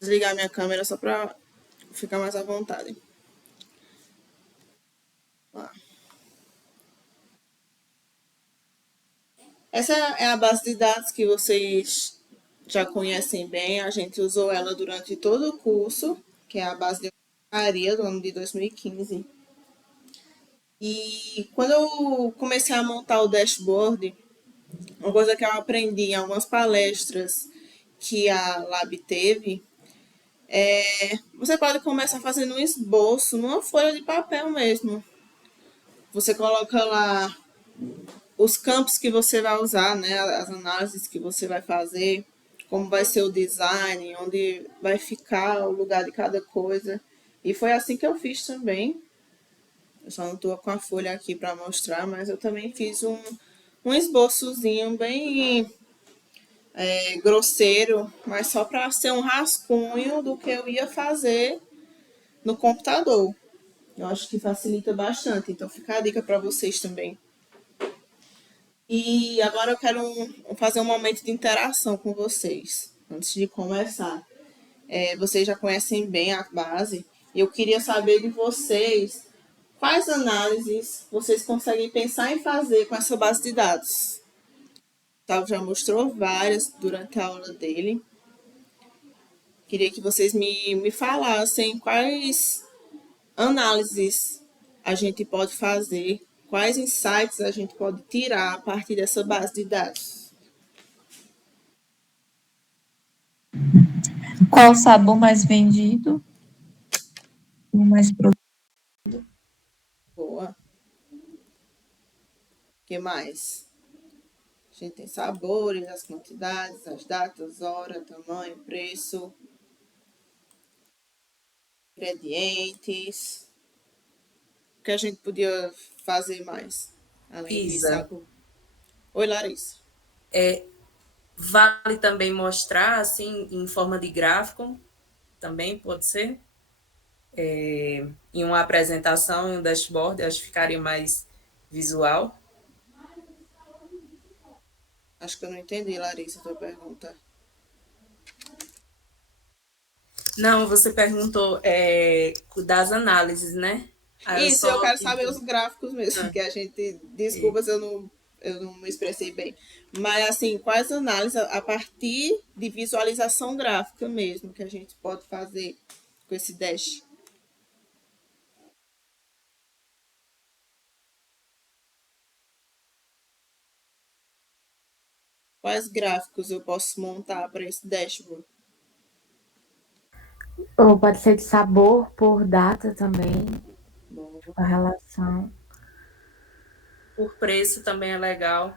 Desligar minha câmera só para ficar mais à vontade. Lá. Essa é a base de dados que vocês já conhecem bem. A gente usou ela durante todo o curso, que é a base de engenharia do ano de 2015. E quando eu comecei a montar o dashboard, uma coisa que eu aprendi em algumas palestras que a Lab teve, você pode começar fazendo um esboço numa folha de papel mesmo. Você coloca lá os campos que você vai usar, né, as análises que você vai fazer, como vai ser o design, onde vai ficar o lugar de cada coisa. E foi assim que eu fiz também. Eu só não estou com a folha aqui para mostrar, mas eu também fiz um esboçozinho bem grosseiro, mas só para ser um rascunho do que eu ia fazer no computador. Eu acho que facilita bastante, então fica a dica para vocês também. E agora eu quero fazer um momento de interação com vocês, antes de começar. Vocês já conhecem bem a base, e eu queria saber de vocês quais análises vocês conseguem pensar em fazer com essa base de dados. O Gustavo já mostrou várias durante a aula dele. Queria que vocês me falassem quais análises a gente pode fazer, quais insights a gente pode tirar a partir dessa base de dados. Qual o sabor mais vendido? O mais Boa. O que mais? A gente tem sabores, as quantidades, as datas, hora, tamanho, preço, ingredientes. O que a gente podia fazer mais, além de Isa, sabor? Oi, Larissa. vale também mostrar assim em forma de gráfico, também pode ser, em uma apresentação, em um dashboard, acho que ficaria mais visual. Acho que eu não entendi, Larissa, a tua pergunta. Não, você perguntou das análises, né? Aí eu Isso, eu só quero saber os gráficos mesmo, Ah, que a gente. Desculpa se eu não me expressei bem. Mas, assim, quais análises a partir de visualização gráfica mesmo que a gente pode fazer com esse dash? Quais gráficos eu posso montar para esse dashboard? Ou pode ser de sabor por data também, Bom, a relação. por preço também é legal.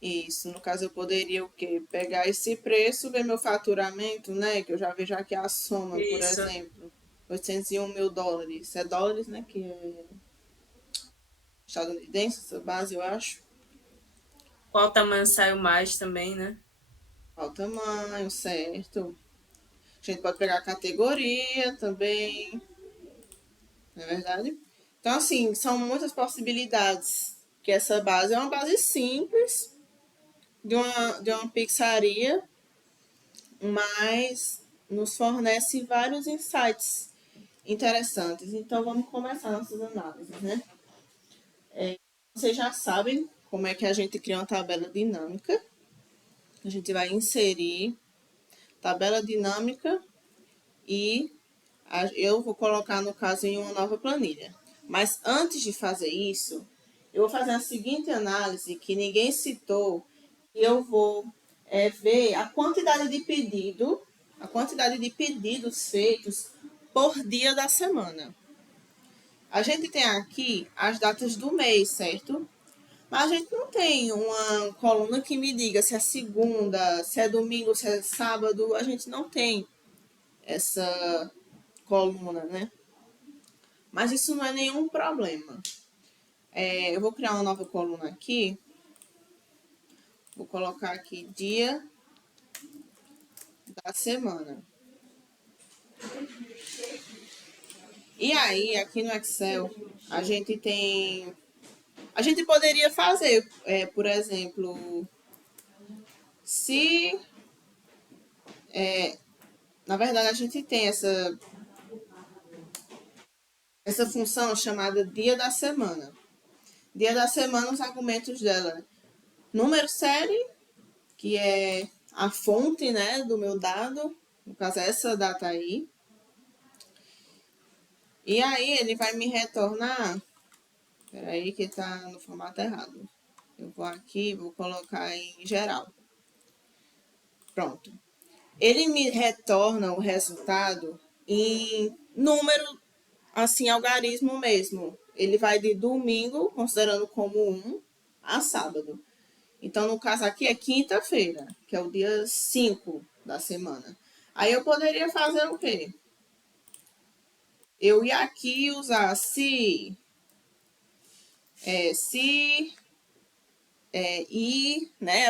isso, no caso eu poderia o quê? Pegar esse preço, ver meu faturamento, né? Que eu já vejo aqui a soma, por Isso. exemplo, 801 mil dólares. É dólares, né? Que é estadunidense, essa base, eu acho. Qual tamanho saiu mais também, né? Qual o tamanho, certo? A gente pode pegar a categoria também, não é verdade? Então, assim, são muitas possibilidades. Que essa base é uma base simples de uma pizzaria, mas nos fornece vários insights interessantes. Então, vamos começar nossas análises, né? Vocês já sabem como é que a gente cria uma tabela dinâmica. A gente vai inserir tabela dinâmica e eu vou colocar, no caso, em uma nova planilha. Mas antes de fazer isso, eu vou fazer a seguinte análise que ninguém citou, e eu vou ver a quantidade de pedidos feitos por dia da semana. A gente tem aqui as datas do mês, certo? Mas a gente não tem uma coluna que me diga se é segunda, se é domingo, se é sábado. A gente não tem essa coluna, né? Mas isso não é nenhum problema. Eu vou criar uma nova coluna aqui. Vou colocar aqui dia da semana. E aí, aqui no Excel, a gente tem. A gente poderia fazer, por exemplo, Se, na verdade, a gente tem essa função chamada dia da semana. Dia da semana, os argumentos dela, número série, que é a fonte, né, do meu dado, no caso essa data aí. E aí ele vai me retornar, peraí que tá no formato errado. Eu vou aqui, vou colocar em geral. Pronto. Ele me retorna o resultado em número, assim, algarismo mesmo. Ele vai de domingo, considerando como 1, a sábado. Então, no caso aqui é quinta-feira, que é o dia 5 da semana. Aí eu poderia fazer o quê? Eu ia aqui usar se e, né,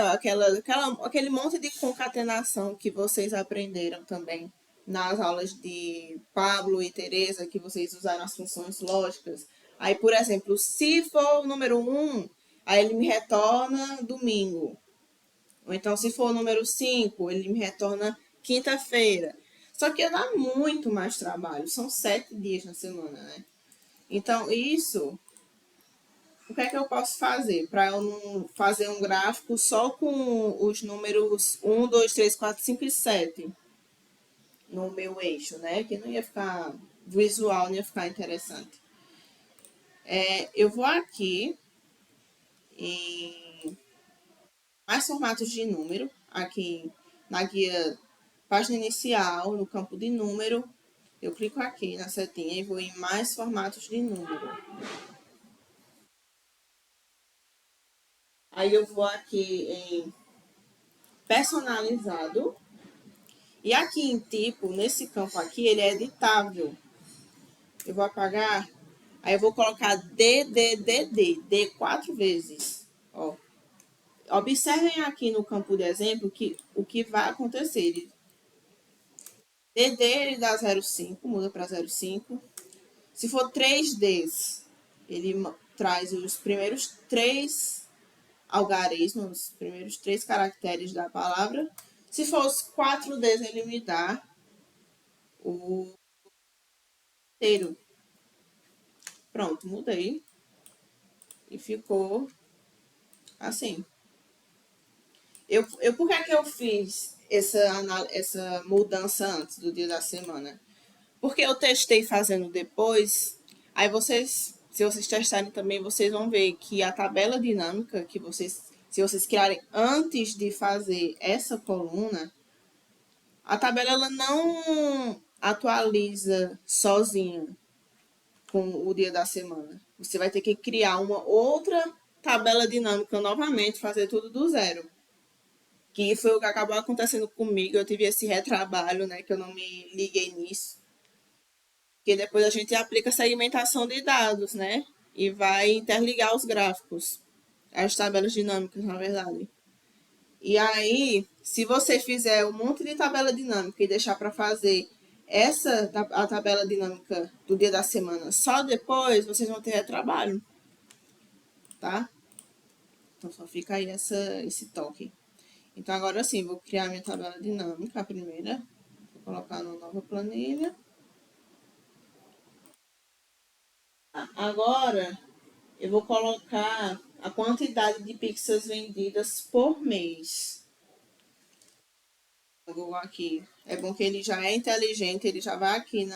aquele monte de concatenação que vocês aprenderam também nas aulas de Pablo e Teresa, que vocês usaram as funções lógicas. Aí, por exemplo, se for o número 1, aí ele me retorna domingo. Ou então, se for o número 5, ele me retorna quinta-feira. Só que dá muito mais trabalho, são 7 dias na semana, né? Então, isso, o que é que eu posso fazer para eu não fazer um gráfico só com os números 1, 2, 3, 4, 5 e 7 no meu eixo, né? Que não ia ficar visual, não ia ficar interessante. Eu vou aqui em mais formatos de número, aqui na guia página inicial, no campo de número, eu clico aqui na setinha e vou em mais formatos de número. Aí eu vou aqui em personalizado. E aqui em tipo, nesse campo aqui, ele é editável. Eu vou apagar, aí eu vou colocar D 4 vezes. Ó. Observem aqui no campo de exemplo que o que vai acontecer. DD ele dá 0,5, muda para 0,5. Se for 3Ds, ele traz os primeiros 3 algarismos, os primeiros 3 caracteres da palavra. Se for os 4Ds, ele me dá o inteiro. Pronto, mudei. E ficou assim. Por que eu fiz essa mudança antes do dia da semana? Porque eu testei fazendo depois. Aí vocês, se vocês testarem também, vocês vão ver que a tabela dinâmica que se vocês criarem antes de fazer essa coluna, a tabela ela não atualiza sozinha com o dia da semana. Você vai ter que criar uma outra tabela dinâmica novamente, fazer tudo do zero. Que foi o que acabou acontecendo comigo. Eu tive esse retrabalho, né? Que eu não me liguei nisso. Que depois a gente aplica segmentação de dados, né? E vai interligar os gráficos. As tabelas dinâmicas, na verdade. E aí, se você fizer um monte de tabela dinâmica e deixar para fazer a tabela dinâmica do dia da semana só depois, vocês vão ter retrabalho, tá? Então só fica aí esse toque. Então agora sim, vou criar minha tabela dinâmica, a primeira. Vou colocar numa nova planilha. Agora eu vou colocar a quantidade de pizzas vendidas por mês. Vou aqui. É bom que ele já é inteligente, ele já vai aqui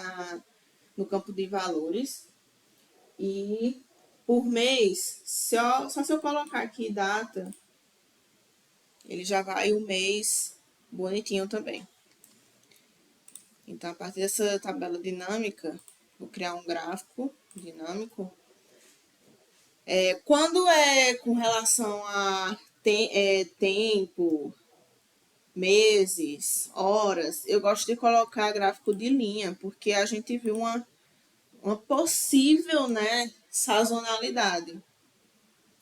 no campo de valores. E por mês, só se eu colocar aqui data, ele já vai o mês bonitinho também. Então, a partir dessa tabela dinâmica, vou criar um gráfico dinâmico. Quando é com relação a tempo, meses, horas, eu gosto de colocar gráfico de linha, porque a gente viu uma possível, né, sazonalidade.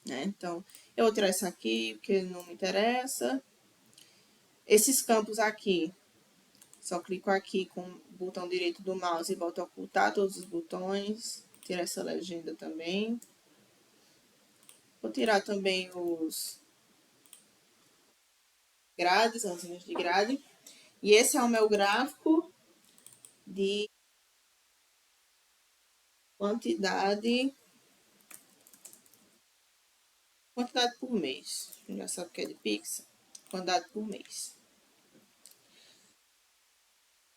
Né? Então, eu vou tirar isso aqui, porque não me interessa. Esses campos aqui, só clico aqui com o botão direito do mouse e boto ocultar todos os botões. Tirar essa legenda também. Vou tirar também grades, as linhas de grade. E esse é o meu gráfico de quantidade por mês. A gente já sabe que é de pixel. Quantidade por mês.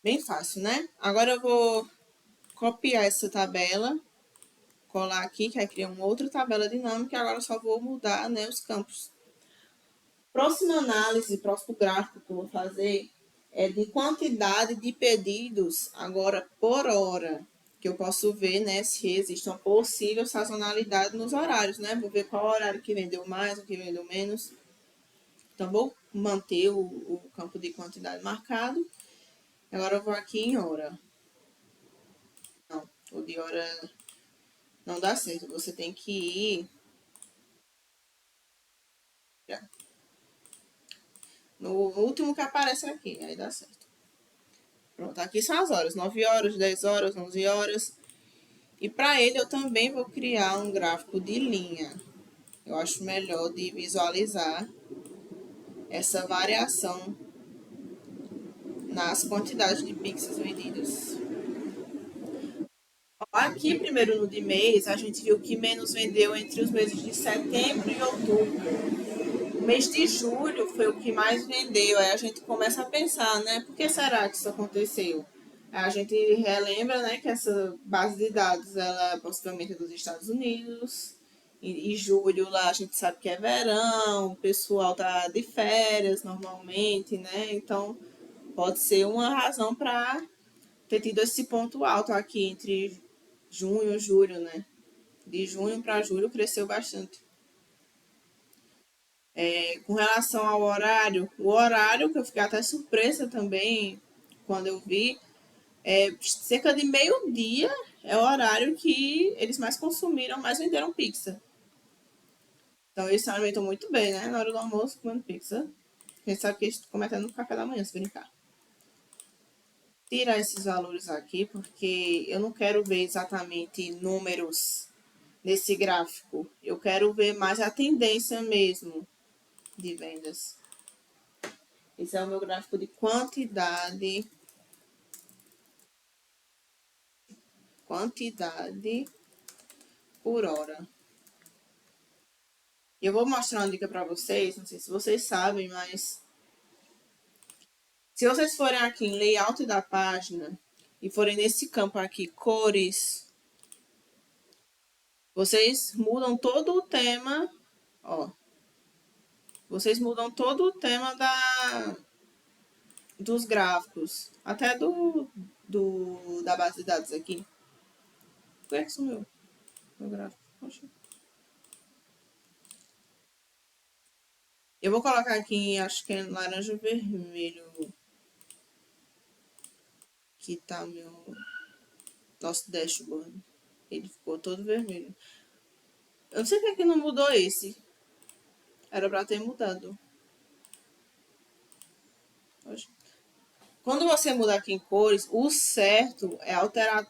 Bem fácil, né? Agora eu vou copiar essa tabela, colar aqui, que aí cria uma outra tabela dinâmica, e agora eu só vou mudar, né, os campos. Próxima análise, próximo gráfico que eu vou fazer é de quantidade de pedidos agora por hora, que eu posso ver, né, se existe uma possível sazonalidade nos horários, né? Vou ver qual horário que vendeu mais, o que vendeu menos. Então, vou manter o campo de quantidade marcado. Agora eu vou aqui em hora. Não, o de hora não dá certo. Você tem que ir no último que aparece aqui, aí dá certo. Pronto, aqui são as horas, 9 horas, 10 horas, 11 horas. E para ele eu também vou criar um gráfico de linha. Eu acho melhor de visualizar essa variação nas quantidades de pixels vendidos. Aqui, primeiro no de mês, a gente viu que menos vendeu entre os meses de setembro e outubro. O mês de julho foi o que mais vendeu. Aí a gente começa a pensar, né? Por que será que isso aconteceu? Aí a gente relembra, né, que essa base de dados ela é possivelmente dos Estados Unidos. E julho lá a gente sabe que é verão, o pessoal tá de férias normalmente, né? Então pode ser uma razão para ter tido esse ponto alto aqui entre junho e julho, né? De junho para julho cresceu bastante. Com relação ao horário, o horário que eu fiquei até surpresa também quando eu vi, cerca de meio-dia é o horário que eles mais consumiram, mais venderam pizza. Então eles se alimentam muito bem, né? Na hora do almoço, comendo pizza. A gente sabe que eles comem até no café da manhã, se brincar. Tirar esses valores aqui, porque eu não quero ver exatamente números nesse gráfico. Eu quero ver mais a tendência mesmo de vendas. Esse é o meu gráfico de quantidade por hora. E eu vou mostrar uma dica para vocês, não sei se vocês sabem, mas se vocês forem aqui em layout da página e forem nesse campo aqui, cores, vocês mudam todo o tema, ó. Vocês mudam todo o tema dos gráficos, até da base de dados aqui. Por que sumiu meu gráfico? Poxa. Eu vou colocar aqui, acho que é laranja vermelho, que tá nosso dashboard. Ele ficou todo vermelho. Eu não sei porque que não mudou esse. Era pra ter mudado. Poxa. Quando você muda aqui em cores, o certo é alterar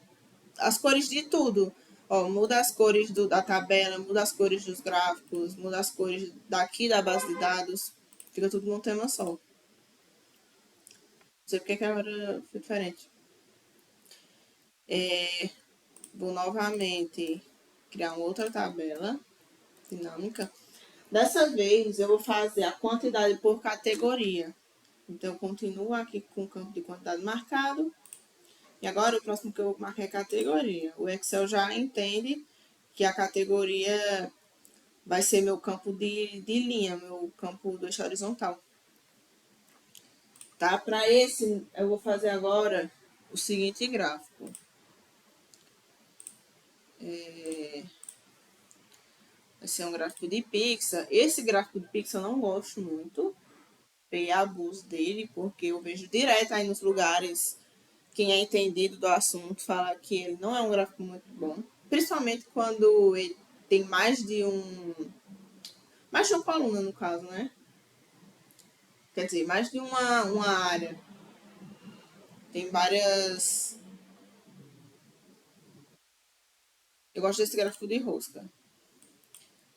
as cores de tudo. Ó, muda as cores da tabela, muda as cores dos gráficos, muda as cores daqui da base de dados. Fica tudo num tema só. Não sei porque que agora foi diferente. Vou novamente criar uma outra tabela dinâmica. Dessa vez eu vou fazer a quantidade por categoria. Então eu continuo aqui com o campo de quantidade marcado. E agora o próximo que eu marquei é categoria. O Excel já entende que a categoria vai ser meu campo de linha, meu campo do eixo horizontal. Tá? Para esse, eu vou fazer agora o seguinte gráfico. Vai ser um gráfico de pixel. Esse gráfico de pixel eu não gosto muito. Peguei abuso dele, porque eu vejo direto aí nos lugares. Quem é entendido do assunto fala que ele não é um gráfico muito bom. Principalmente quando ele tem mais de uma coluna, no caso, né? Quer dizer, mais de uma área. Tem várias. Eu gosto desse gráfico de rosca.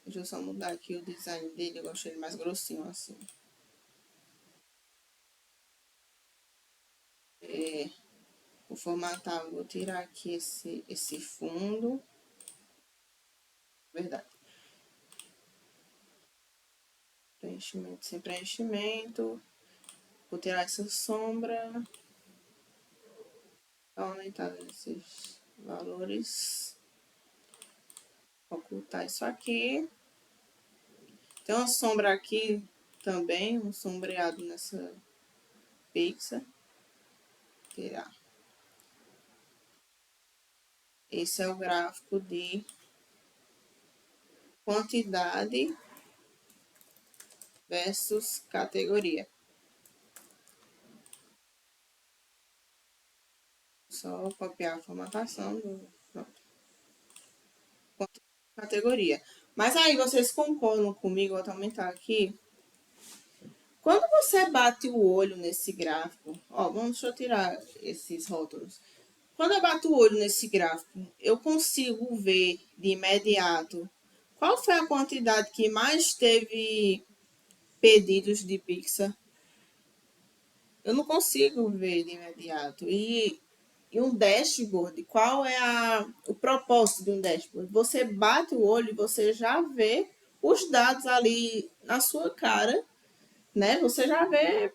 Deixa eu só mudar aqui o design dele. Eu gosto ele mais grossinho assim. Vou formatar, vou tirar aqui esse fundo. Verdade. Preenchimento sem preenchimento. Vou tirar essa sombra. Aumentar esses valores. Ocultar isso aqui. Tem uma sombra aqui também, um sombreado nessa pixel. Tirar. Esse é o gráfico de quantidade versus categoria. Só copiar a formatação do categoria. Mas aí vocês concordam comigo, vou aumentar aqui. Quando você bate o olho nesse gráfico, ó, deixa eu tirar esses rótulos. Quando eu bato o olho nesse gráfico, eu consigo ver de imediato qual foi a quantidade que mais teve pedidos de pizza. Eu não consigo ver de imediato. E um dashboard, qual é o propósito de um dashboard? Você bate o olho e você já vê os dados ali na sua cara, né? Você já vê,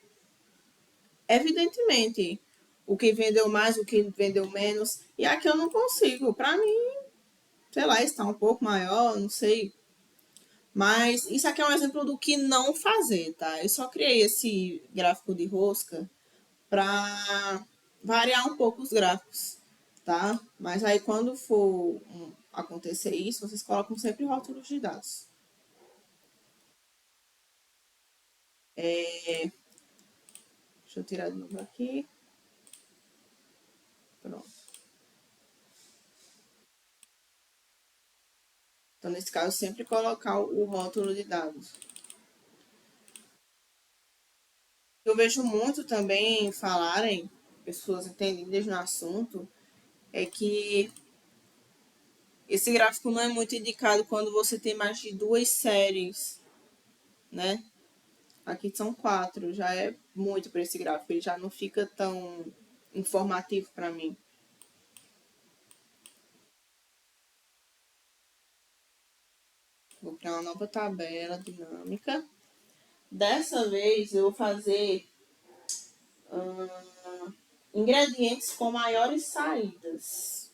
evidentemente, o que vendeu mais, o que vendeu menos. E aqui eu não consigo. Para mim, sei lá, está um pouco maior, não sei. Mas isso aqui é um exemplo do que não fazer, tá? Eu só criei esse gráfico de rosca para variar um pouco os gráficos, tá? Mas aí quando for acontecer isso, vocês colocam sempre rótulos de dados. Deixa eu tirar de novo aqui. Pronto. Então, nesse caso, sempre colocar o rótulo de dados. Eu vejo muito também falarem, pessoas entendidas no assunto, é que esse gráfico não é muito indicado quando você tem mais de 2 séries, né? Aqui são 4, já é muito para esse gráfico, ele já não fica tão informativo para mim. Vou criar uma nova tabela dinâmica. Dessa vez eu vou fazer ingredientes com maiores saídas.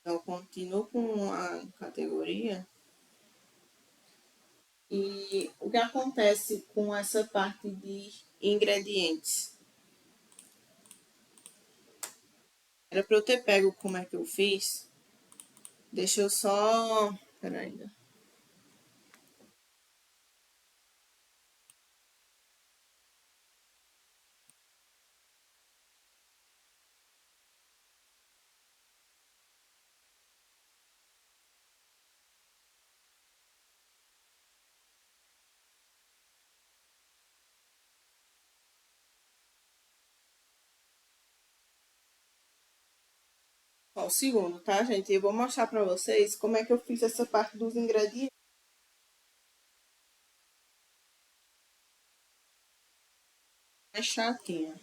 Então, eu continuo com a categoria. E o que acontece com essa parte de ingredientes? Era para eu ter pego como é que eu fiz. Deixa eu só... Peraí. Ó, o segundo, tá, gente? Eu vou mostrar pra vocês como é que eu fiz essa parte dos ingredientes. É chatinha.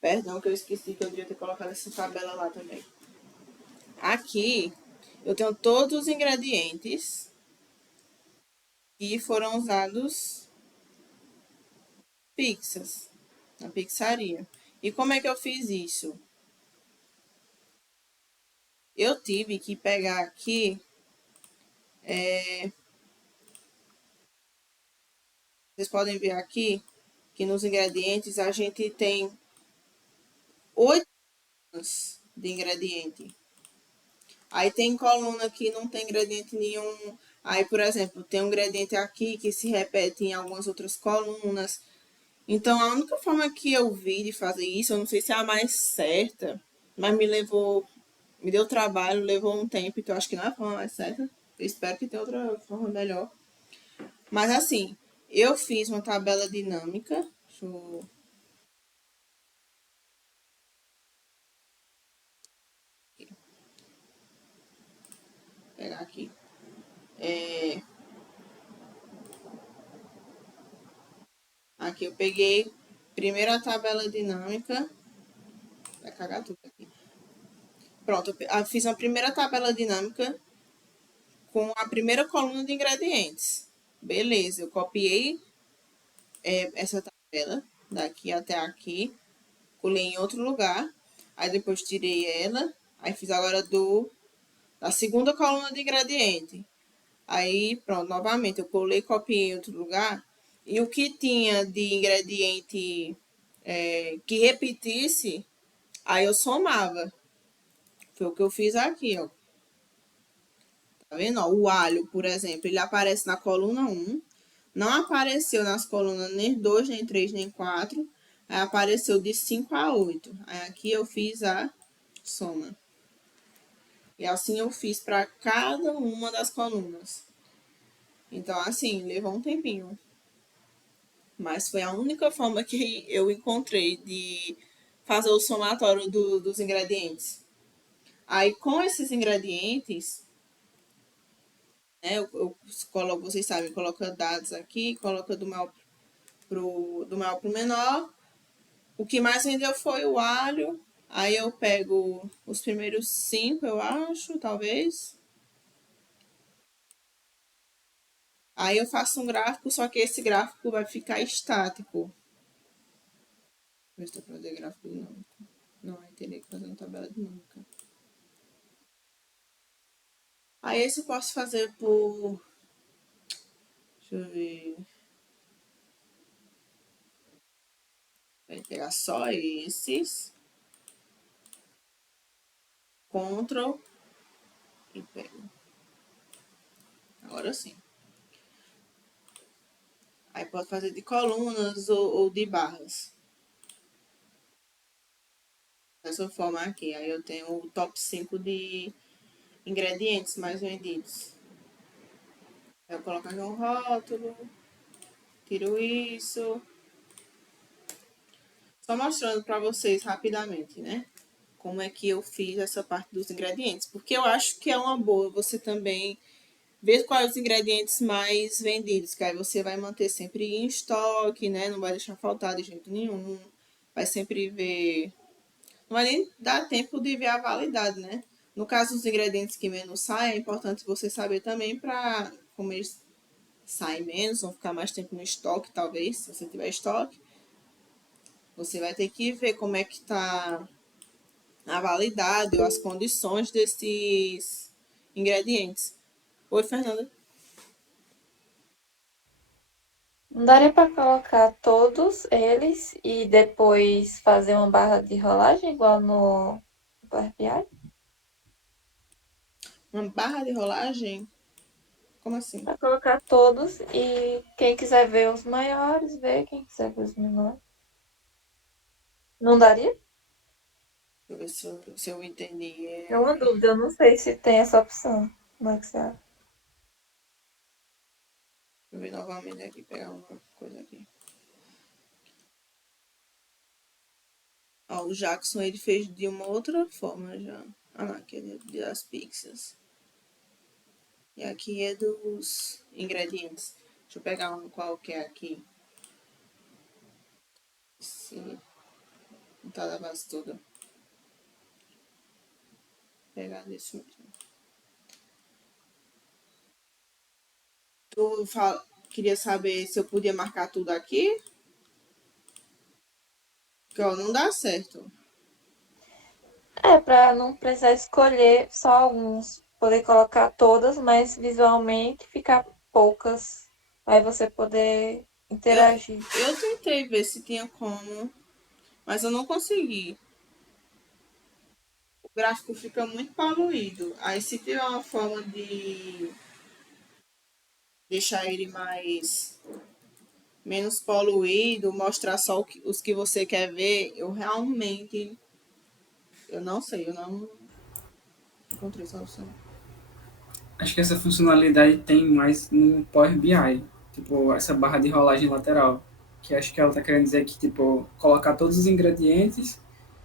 Perdão que eu esqueci que eu devia ter colocado essa tabela lá também. Aqui eu tenho todos os ingredientes que foram usados pizzas, na pizzaria. E como é que eu fiz isso? Eu tive que pegar aqui, vocês podem ver aqui, que nos ingredientes a gente tem 8 de ingrediente. Aí tem coluna que não tem ingrediente nenhum. Aí, por exemplo, tem um ingrediente aqui que se repete em algumas outras colunas. Então, a única forma que eu vi de fazer isso, eu não sei se é a mais certa, mas me deu trabalho, levou um tempo, então acho que não é a forma mais certa. Eu espero que tenha outra forma melhor. Mas assim, eu fiz uma tabela dinâmica. Deixa eu pegar aqui. Aqui eu peguei primeiro a tabela dinâmica. Vai cagar tudo aqui. Pronto, eu fiz uma primeira tabela dinâmica com a primeira coluna de ingredientes. Beleza, eu copiei essa tabela daqui até aqui, colei em outro lugar, aí depois tirei ela, aí fiz agora da segunda coluna de ingrediente. Aí, pronto, novamente, eu colei, copiei em outro lugar, e o que tinha de ingrediente que repetisse, aí eu somava. Foi o que eu fiz aqui, ó. Tá vendo? Ó, o alho, por exemplo, ele aparece na coluna 1, não apareceu nas colunas nem 2, nem 3, nem 4, aí apareceu de 5 a 8. Aí aqui eu fiz a soma. E assim eu fiz para cada uma das colunas. Então, assim, levou um tempinho. Mas foi a única forma que eu encontrei de fazer o somatório dos ingredientes. Aí, com esses ingredientes, né, eu coloco, vocês sabem, coloca dados aqui, coloca do maior pro menor. O que mais vendeu foi o alho. Aí eu pego os primeiros 5, eu acho, talvez. Aí eu faço um gráfico, só que esse gráfico vai ficar estático. Ver se eu fazer gráfico dinâmico. Não, aí teria que fazer uma tabela dinâmica. Aí esse eu posso fazer por. Deixa eu ver. Vai pegar só esses. Ctrl e pego. Agora sim. Aí pode fazer de colunas ou de barras. Dessa forma aqui. Aí eu tenho o top 5 de ingredientes mais vendidos. Eu coloco aqui um rótulo, tiro isso. Só mostrando para vocês rapidamente, né? Como é que eu fiz essa parte dos ingredientes. Porque eu acho que é uma boa você também ver quais os ingredientes mais vendidos, que aí você vai manter sempre em estoque, né? Não vai deixar faltar de jeito nenhum. Vai sempre ver. Não vai nem dar tempo de ver a validade, né? No caso dos ingredientes que menos saem, é importante você saber também para como eles saem menos, vão ficar mais tempo no estoque, talvez, se você tiver estoque. Você vai ter que ver como é que tá a validade ou as condições desses ingredientes. Oi, Fernanda. Não daria para colocar todos eles e depois fazer uma barra de rolagem igual no Power BI? Uma barra de rolagem? Como assim? Para colocar todos e quem quiser ver os maiores, vê. Quem quiser ver os menores. Não daria? Deixa eu ver se eu entendi. É uma dúvida, eu não sei se tem essa opção no Excel. Deixa eu ver novamente aqui, pegar uma coisa aqui. Ó, o Jackson ele fez de uma outra forma já. Ah, não, aqui é das pizzas. E aqui é dos ingredientes. Deixa eu pegar um qualquer aqui. Se não tá da base toda. Vou pegar desse mesmo. Queria saber se eu podia marcar tudo aqui. Porque, ó, não dá certo. É, para não precisar escolher só alguns. Poder colocar todas, mas visualmente ficar poucas. Aí você poder Eu, interagir. eu tentei ver se tinha como, mas eu não consegui. O gráfico fica muito poluído. Aí se tiver uma forma de deixar ele mais menos poluído, mostrar só os que você quer ver, eu não sei, eu não encontrei solução. Acho que essa funcionalidade tem mais no Power BI, tipo, essa barra de rolagem lateral, que acho que ela tá querendo dizer que, tipo, colocar todos os ingredientes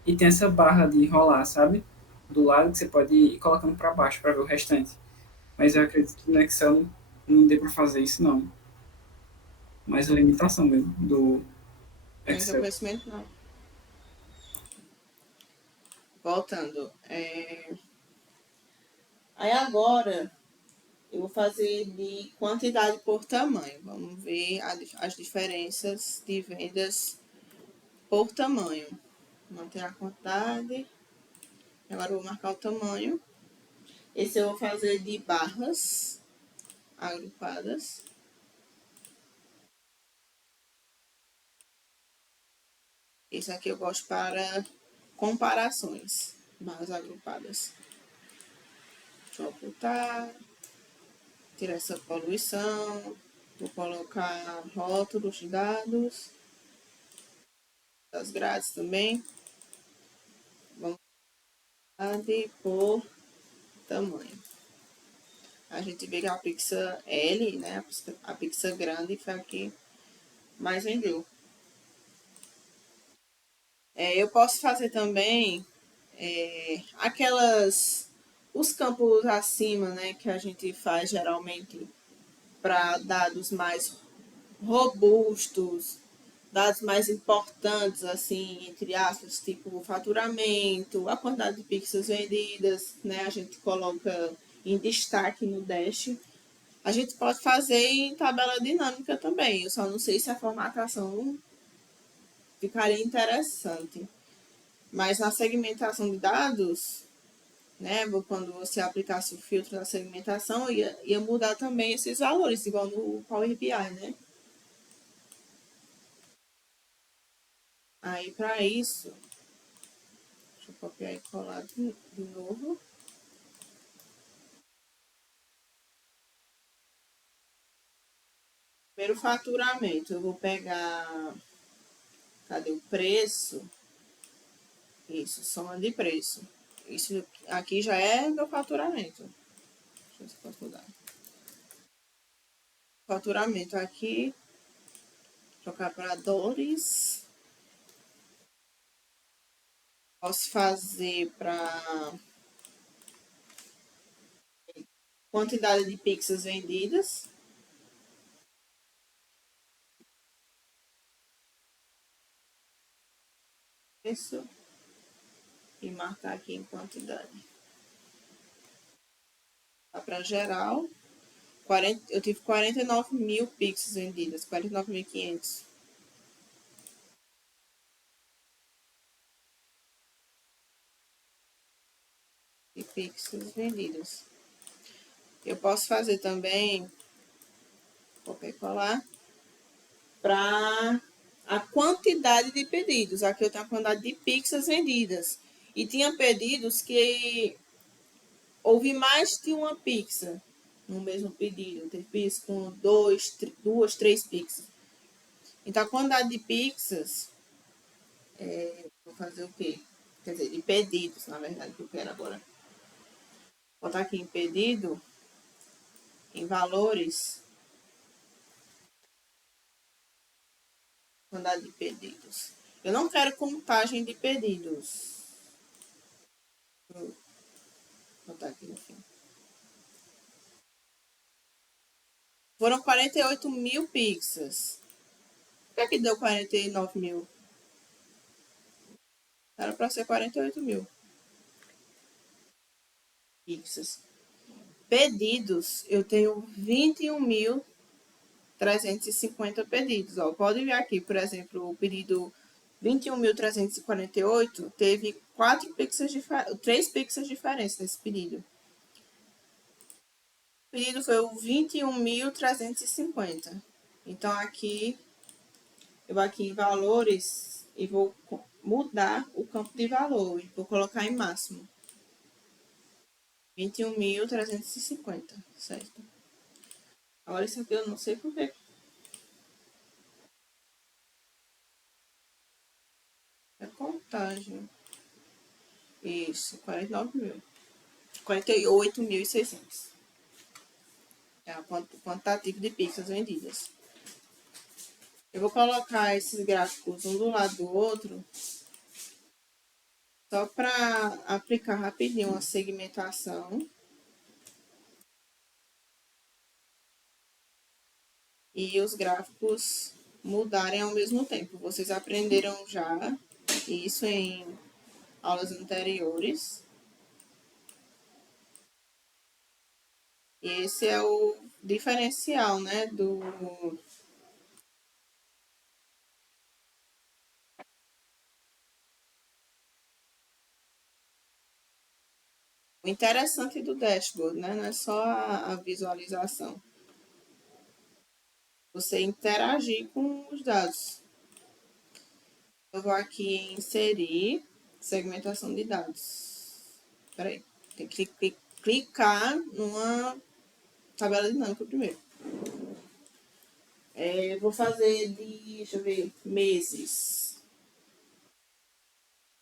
e tem essa barra de rolar, sabe? Do lado que você pode ir colocando para baixo para ver o restante. Mas eu acredito que no Excel não dê para fazer isso, não. Mas a limitação mesmo do Eu não tenho Excel. conhecimento, não. Voltando. Aí agora eu vou fazer de quantidade por tamanho. Vamos ver as diferenças de vendas por tamanho. Manter a quantidade. Agora eu vou marcar o tamanho. Esse eu vou fazer de barras agrupadas. Esse aqui eu gosto para comparações. Barras agrupadas. Deixa eu ocultar. Tirar essa poluição. Vou colocar rótulos de dados. Das grades também. Vamos por tamanho. A gente vê que a pizza L, né? A pizza grande foi a que mais vendeu. Eu posso fazer também aquelas. Os campos acima, né? Que a gente faz geralmente para dados mais robustos, dados mais importantes, assim, entre aspas, tipo o faturamento, a quantidade de pizzas vendidas, né? A gente coloca em destaque no Dash. A gente pode fazer em tabela dinâmica também. Eu só não sei se a formatação ficaria interessante. Mas na segmentação de dados, né, quando você aplicasse o filtro da segmentação, ia mudar também esses valores, igual no Power BI, né? Aí, para isso, deixa eu copiar e colar de novo. Primeiro faturamento, eu vou pegar, cadê o preço? Isso, soma de preço. Isso aqui já é meu faturamento. Deixa eu ver se posso mudar. Faturamento aqui, trocar para dólares. Posso fazer para quantidade de pizzas vendidas. Isso. E marcar aqui em quantidade. Tá para geral. Eu tive 49 mil pizzas vendidas. 49.500. De pizzas vendidas. Eu posso fazer também, copiar e colar, para a quantidade de pedidos. Aqui eu tenho a quantidade de pizzas vendidas. E tinha pedidos que houve mais de uma pizza no mesmo pedido. Teve pizza com duas, três pizzas. Então, a quantidade de pizzas, vou fazer o quê? Quer dizer, de pedidos, na verdade, que eu quero agora. Vou botar aqui em pedido, em valores, quantidade de pedidos. Eu não quero contagem de pedidos. Vou botar aqui no fim. Foram 48 mil pizzas. Por que é que deu 49 mil? Era para ser 48 mil pizzas. Pedidos, eu tenho 21.350 pedidos. Ó, pode ver aqui, por exemplo, o pedido 21.348 teve 3 pizzas diferentes nesse pedido. O pedido foi o 21.350. Então, aqui Eu vou aqui em valores e vou mudar o campo de valor. Vou colocar em máximo. 21.350, certo? Agora isso aqui eu não sei por quê. É contagem. Isso, 49 mil. 48.600. É o quantitativo de pizzas vendidas. Eu vou colocar esses gráficos um do lado do outro, só para aplicar rapidinho uma segmentação. E os gráficos mudarem ao mesmo tempo. Vocês aprenderam já isso em aulas anteriores. E esse é o diferencial, né, o interessante do dashboard, né? Não é só a visualização. Você interagir com os dados. Eu vou aqui em inserir segmentação de dados. Peraí, tem que clicar numa tabela dinâmica primeiro. Vou fazer de, deixa eu ver, meses.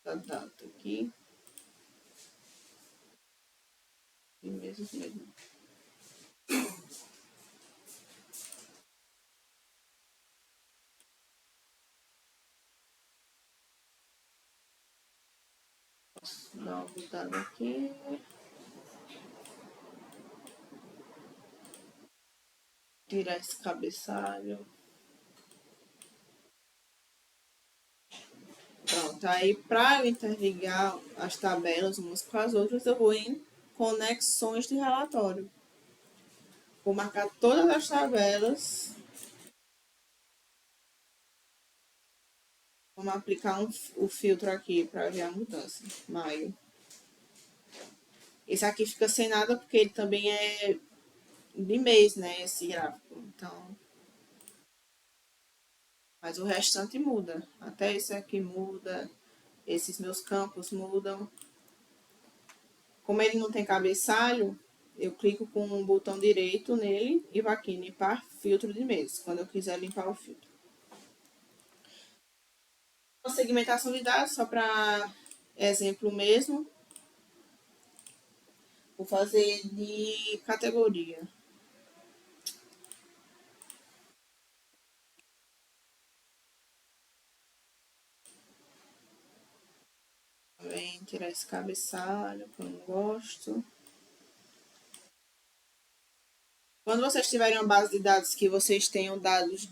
Da data aqui. De meses mesmo. Posso dar uma mudada aqui. Tirar esse cabeçalho. Pronto, aí para eu interligar as tabelas umas com as outras, eu vou em conexões de relatório. Vou marcar todas as tabelas. Vamos aplicar o filtro aqui para ver a mudança. Maio. Esse aqui fica sem nada porque ele também é de mês, né? Esse gráfico. Então, mas o restante muda. Até esse aqui muda. Esses meus campos mudam. Como ele não tem cabeçalho, eu clico com o botão direito nele e vou aqui em limpar filtro de mês, quando eu quiser limpar o filtro. A segmentação de dados, só para exemplo mesmo, vou fazer de categoria. Também tirar esse cabeçalho, que eu não gosto. Quando vocês tiverem uma base de dados que vocês tenham dados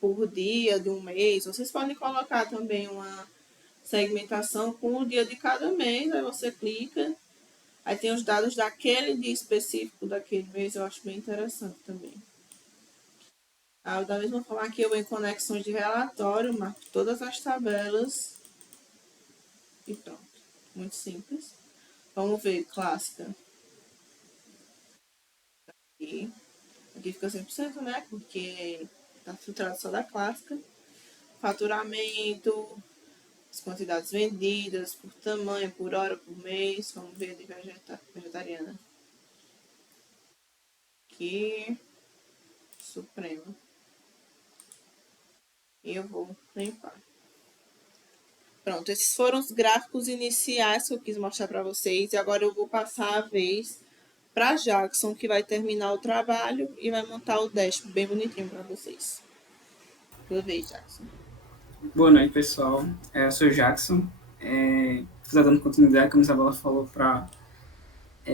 por dia, de um mês, vocês podem colocar também uma segmentação com o dia de cada mês. Aí você clica, aí tem os dados daquele dia específico daquele mês. Eu acho bem interessante também. Da mesma forma que eu vou em conexões de relatório, marco todas as tabelas e pronto. Muito simples. Vamos ver, clássica. Aqui fica 100%, né? Porque tá filtrado só da clássica. Faturamento, as quantidades vendidas, por tamanho, por hora, por mês. Vamos ver de vegetariana. Aqui, Suprema. E eu vou limpar. Pronto, esses foram os gráficos iniciais que eu quis mostrar para vocês. E agora eu vou passar a vez para Jackson, que vai terminar o trabalho e vai montar o dashboard bem bonitinho para vocês. Boa vez, Jackson. Boa noite, pessoal. Eu sou o Jackson. Estou dando continuidade, como a Isabela falou, para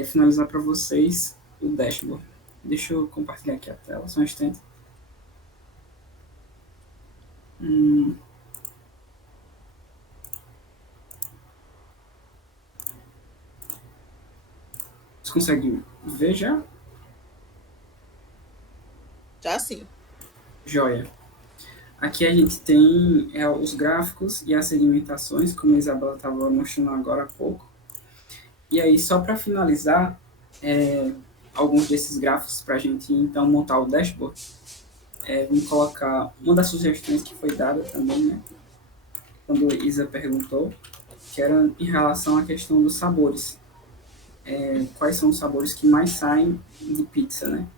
finalizar para vocês o dashboard. Deixa eu compartilhar aqui a tela, só um instante. Você consegue ver já? Já sim. Joia. Aqui a gente tem os gráficos e as segmentações, como a Isabela estava mostrando agora há pouco. E aí, só para finalizar, alguns desses gráficos para a gente, então, montar o dashboard. vamos colocar uma das sugestões que foi dada também, né? Quando Isa perguntou, que era em relação à questão dos sabores. Quais são os sabores que mais saem de pizza, né?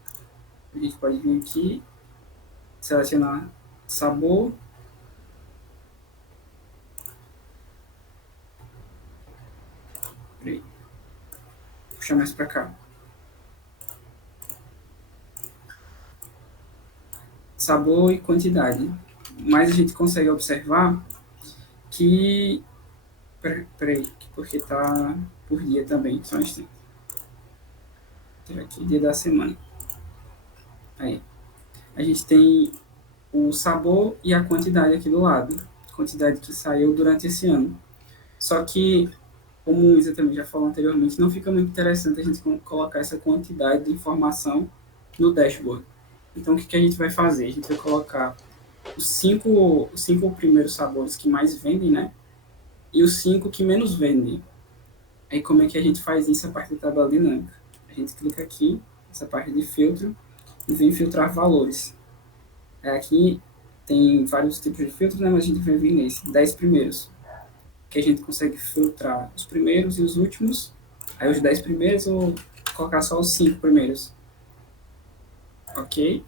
A gente pode vir aqui, selecionar sabor. Peraí, puxar mais para cá. Sabor e quantidade. Mas a gente consegue observar que... Peraí, porque tá por dia também, só um instante. Tirar aqui, dia da semana. Aí. A gente tem o sabor e a quantidade aqui do lado. Quantidade que saiu durante esse ano. Só que, como o Isa também já falou anteriormente, não fica muito interessante a gente colocar essa quantidade de informação no dashboard. Então, o que a gente vai fazer? A gente vai colocar os cinco primeiros sabores que mais vendem, né? E os 5 que menos vendem. Aí, como é que a gente faz isso a partir da tabela dinâmica? A gente clica aqui, essa parte de filtro, e vem filtrar valores. Aqui tem vários tipos de filtros, né? Mas a gente vai vir nesse, 10 primeiros. Que a gente consegue filtrar os primeiros e os últimos. Aí os 10 primeiros, ou colocar só os 5 primeiros. Ok?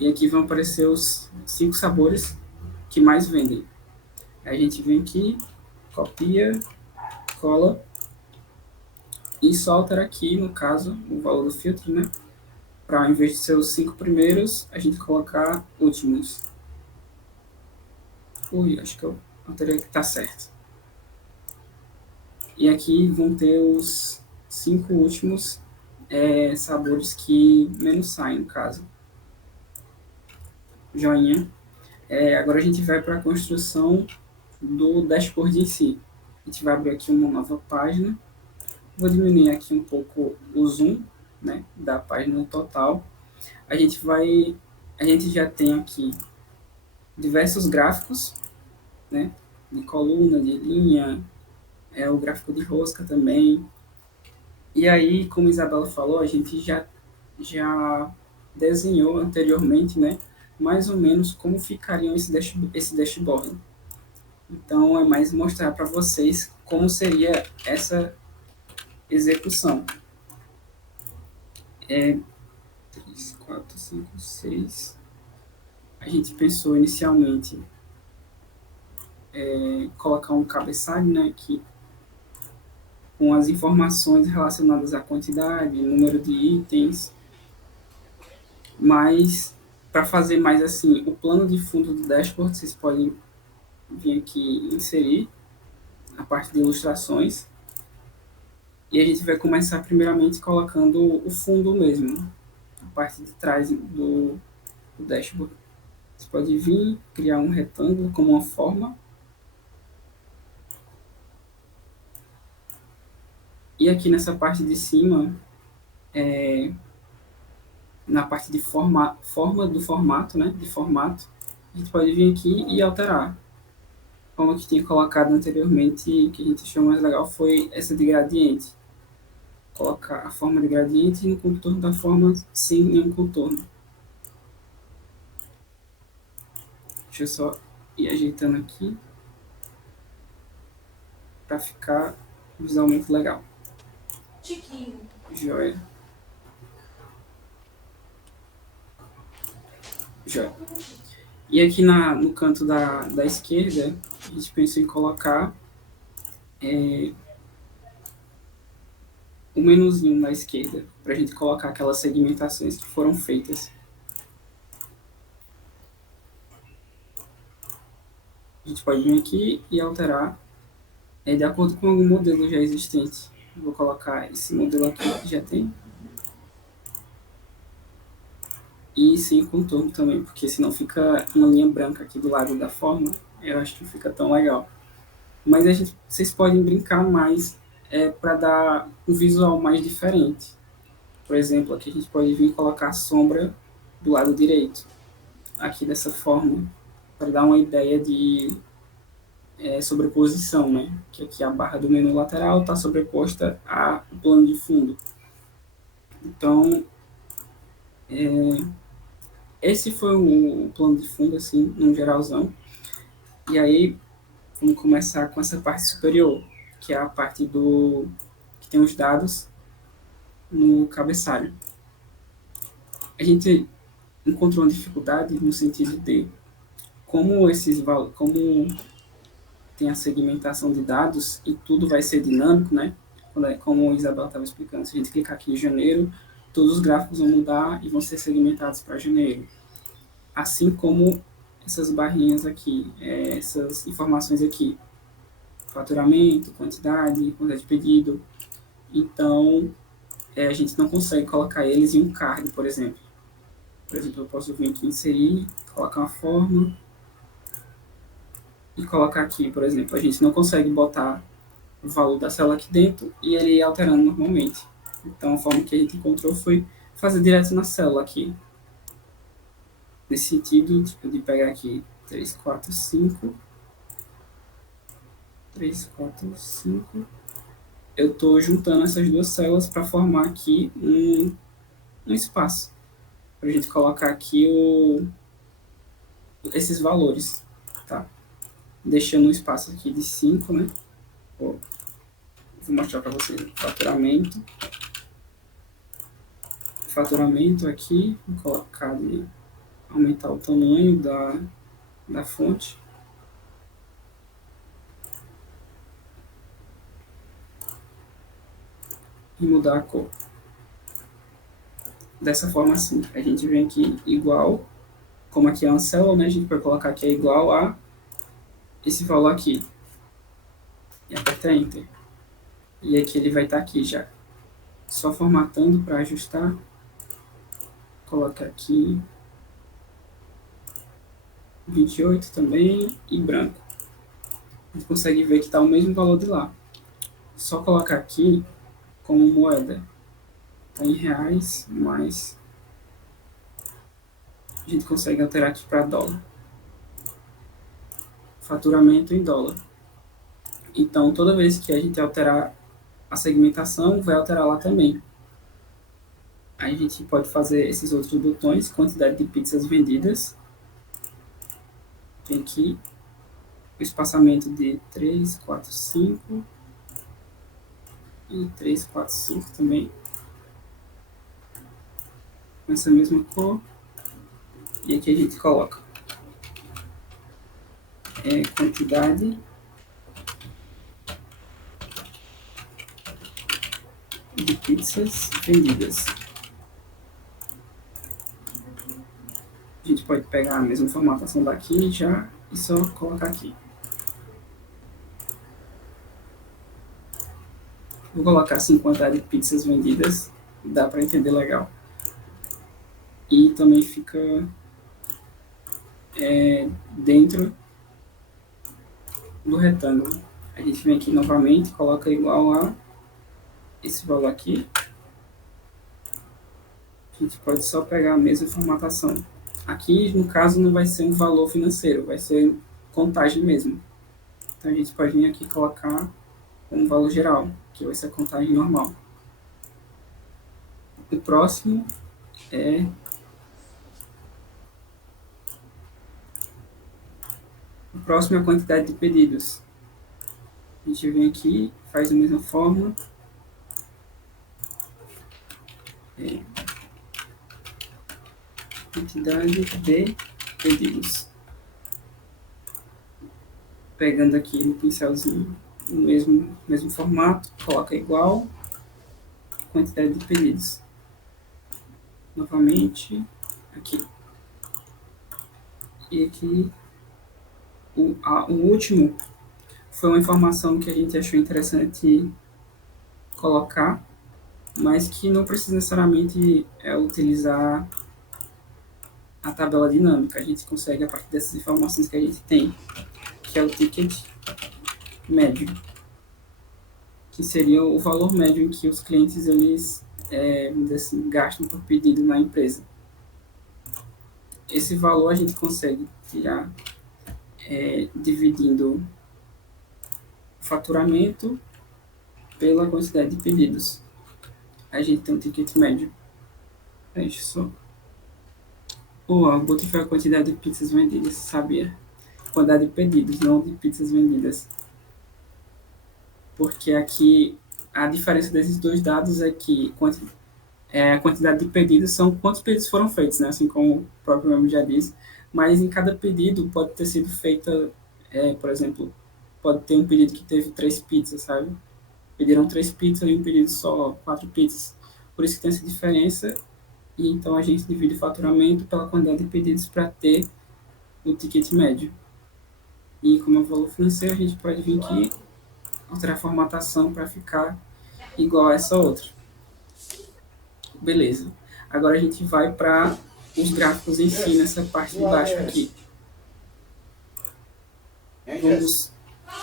E aqui vão aparecer os 5 sabores que mais vendem. Aí a gente vem aqui, copia, cola e só altera aqui, no caso, o valor do filtro, né? Para ao invés de ser os 5 primeiros, a gente colocar últimos. Ui, acho que eu alterei que tá certo. E aqui vão ter os 5 últimos sabores que menos saem, no caso. Joinha. Agora a gente vai para a construção do dashboard em si. A gente vai abrir aqui uma nova página. Vou diminuir aqui um pouco o zoom, né, da página total. A gente já tem aqui diversos gráficos, né, de coluna, de linha, o gráfico de rosca também. E aí, como a Isabela falou, a gente já desenhou anteriormente, né, mais ou menos como ficariam esse dashboard. Então, é mais mostrar para vocês como seria essa execução. 3, 4, 5, 6. A gente pensou inicialmente colocar um cabeçalho, né, aqui, com as informações relacionadas à quantidade, número de itens, mas para fazer mais assim, o plano de fundo do dashboard, vocês podem vir aqui e inserir a parte de ilustrações, e a gente vai começar primeiramente colocando o fundo mesmo, a parte de trás do dashboard. Você pode vir, criar um retângulo como uma forma, e aqui nessa parte de cima, na parte de forma do formato, né, de formato, a gente pode vir aqui e alterar. Como eu tinha colocado anteriormente, que a gente achou mais legal foi essa de gradiente. Colocar a forma de gradiente no contorno da forma sem nenhum contorno. Deixa eu só ir ajeitando aqui para ficar visualmente legal. Chiquinho. Joia. Joia. E aqui no canto da esquerda, a gente pensou em colocar o menuzinho na esquerda, para a gente colocar aquelas segmentações que foram feitas. A gente pode vir aqui e alterar de acordo com algum modelo já existente. Eu vou colocar esse modelo aqui que já tem. E sem contorno também, porque senão fica uma linha branca aqui do lado da forma. Eu acho que fica tão legal. Mas vocês podem brincar mais para dar um visual mais diferente. Por exemplo, aqui a gente pode vir e colocar a sombra do lado direito. Aqui dessa forma, para dar uma ideia de sobreposição, né? Que aqui a barra do menu lateral está sobreposta ao plano de fundo. Então, esse foi o plano de fundo, assim, num geralzão. E aí, vamos começar com essa parte superior, que é a parte que tem os dados no cabeçalho. A gente encontrou uma dificuldade no sentido de como tem a segmentação de dados e tudo vai ser dinâmico, né? Como a Isabela estava explicando, se a gente clicar aqui em janeiro, todos os gráficos vão mudar e vão ser segmentados para janeiro. Assim como essas barrinhas aqui, essas informações aqui, faturamento, quantidade de pedido. Então, a gente não consegue colocar eles em um card, por exemplo. Por exemplo, eu posso vir aqui inserir, colocar uma forma e colocar aqui, por exemplo, a gente não consegue botar o valor da célula aqui dentro e ele ir alterando normalmente. Então, a forma que a gente encontrou foi fazer direto na célula aqui. Nesse sentido, tipo, de pegar aqui 3, 4, 5. 3, 4, 5. Eu estou juntando essas duas células para formar aqui um espaço. Para a gente colocar aqui esses valores. Tá? Deixando um espaço aqui de 5, né? Vou mostrar para vocês. Faturamento aqui. Vou colocar aumentar o tamanho da fonte. E mudar a cor. Dessa forma assim, a gente vem aqui igual, como aqui é uma célula, né, a gente vai colocar aqui é igual a esse valor aqui. E aperta Enter. E aqui ele vai estar aqui já. Só formatando para ajustar. Coloca aqui 28 também e branco. A gente consegue ver que está o mesmo valor de lá. Só colocar aqui como moeda. Está em reais, mas a gente consegue alterar aqui para dólar. Faturamento em dólar. Então, toda vez que a gente alterar a segmentação, vai alterar lá também. Aí a gente pode fazer esses outros botões, quantidade de pizzas vendidas. Tem aqui o espaçamento de 3, 4, 5. E 3, 4, 5 também. Com essa mesma cor. E aqui a gente coloca quantidade de pizzas vendidas. A gente pode pegar a mesma formatação daqui já e só colocar aqui. Vou colocar assim quantidade de pizzas vendidas, dá para entender legal. E também fica dentro do retângulo. A gente vem aqui novamente, coloca igual a esse valor aqui. A gente pode só pegar a mesma formatação. Aqui, no caso, não vai ser um valor financeiro, vai ser contagem mesmo. Então, a gente pode vir aqui e colocar um valor geral, que vai ser a contagem normal. O próximo é a quantidade de pedidos. A gente vem aqui, faz da mesma forma. Quantidade de pedidos. Pegando aqui no pincelzinho o mesmo formato, coloca igual quantidade de pedidos. Novamente, aqui. E aqui, o último foi uma informação que a gente achou interessante colocar, mas que não precisa necessariamente utilizar a tabela dinâmica. A gente consegue, a partir dessas informações que a gente tem, que é o ticket médio, que seria o valor médio em que os clientes eles, vamos dizer assim, gastam por pedido na empresa. Esse valor a gente consegue tirar dividindo o faturamento pela quantidade de pedidos. A gente tem um ticket médio. Deixa eu só O outro foi a quantidade de pizzas vendidas, sabia? Quantidade de pedidos, não de pizzas vendidas. Porque aqui a diferença desses dois dados é que a quantidade de pedidos são quantos pedidos foram feitos, né? Assim como o próprio nome já diz. Mas em cada pedido pode ter sido feita, por exemplo, pode ter um pedido que teve 3 pizzas, sabe? Pediram 3 pizzas e um pedido só 4 pizzas. Por isso que tem essa diferença. E então a gente divide o faturamento pela quantidade de pedidos para ter o ticket médio. E como é o valor financeiro, a gente pode vir aqui alterar a formatação para ficar igual a essa outra. Beleza. Agora a gente vai para os gráficos em si, nessa parte de baixo aqui.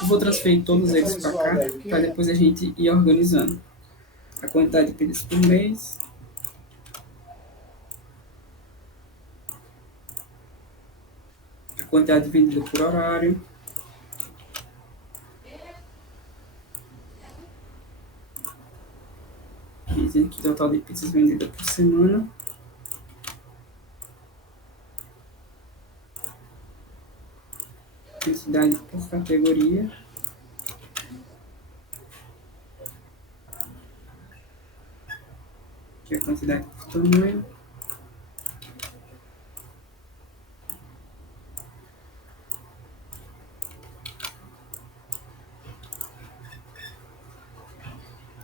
Vou transferir todos eles para cá, para depois a gente ir organizando. A quantidade de pedidos por mês. A quantidade vendida por horário. E tem aqui o total de pizzas vendidas por semana. Quantidade por categoria. Aqui a quantidade por tamanho.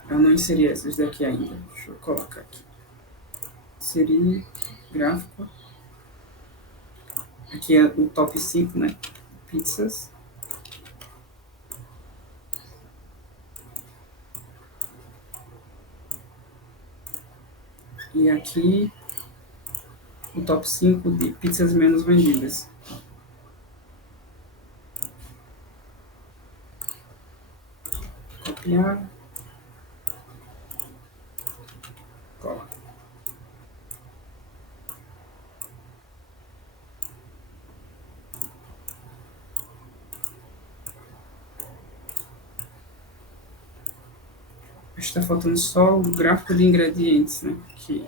Eu não inseri essas daqui ainda. Deixa eu colocar aqui. Inserir gráfico. Aqui é o top 5, né? Pizzas. E aqui o top 5 de pizzas menos vendidas. Copiar. Cola. Está faltando só o gráfico de ingredientes, né? Aqui.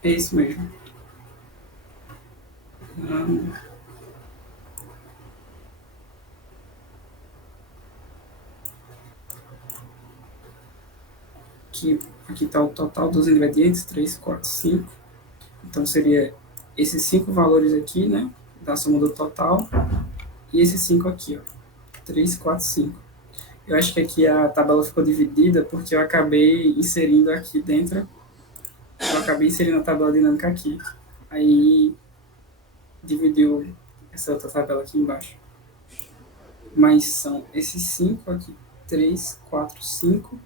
É isso mesmo. Aqui está o total dos ingredientes, 3, 4, 5. Então seria esses 5 valores aqui, né? Da soma do total. E esses 5 aqui, ó. 3, 4, 5. Eu acho que aqui a tabela ficou dividida porque eu acabei inserindo aqui dentro. Eu acabei inserindo a tabela dinâmica aqui. Aí dividiu essa outra tabela aqui embaixo. Mas são esses 5 aqui. 3, 4, 5.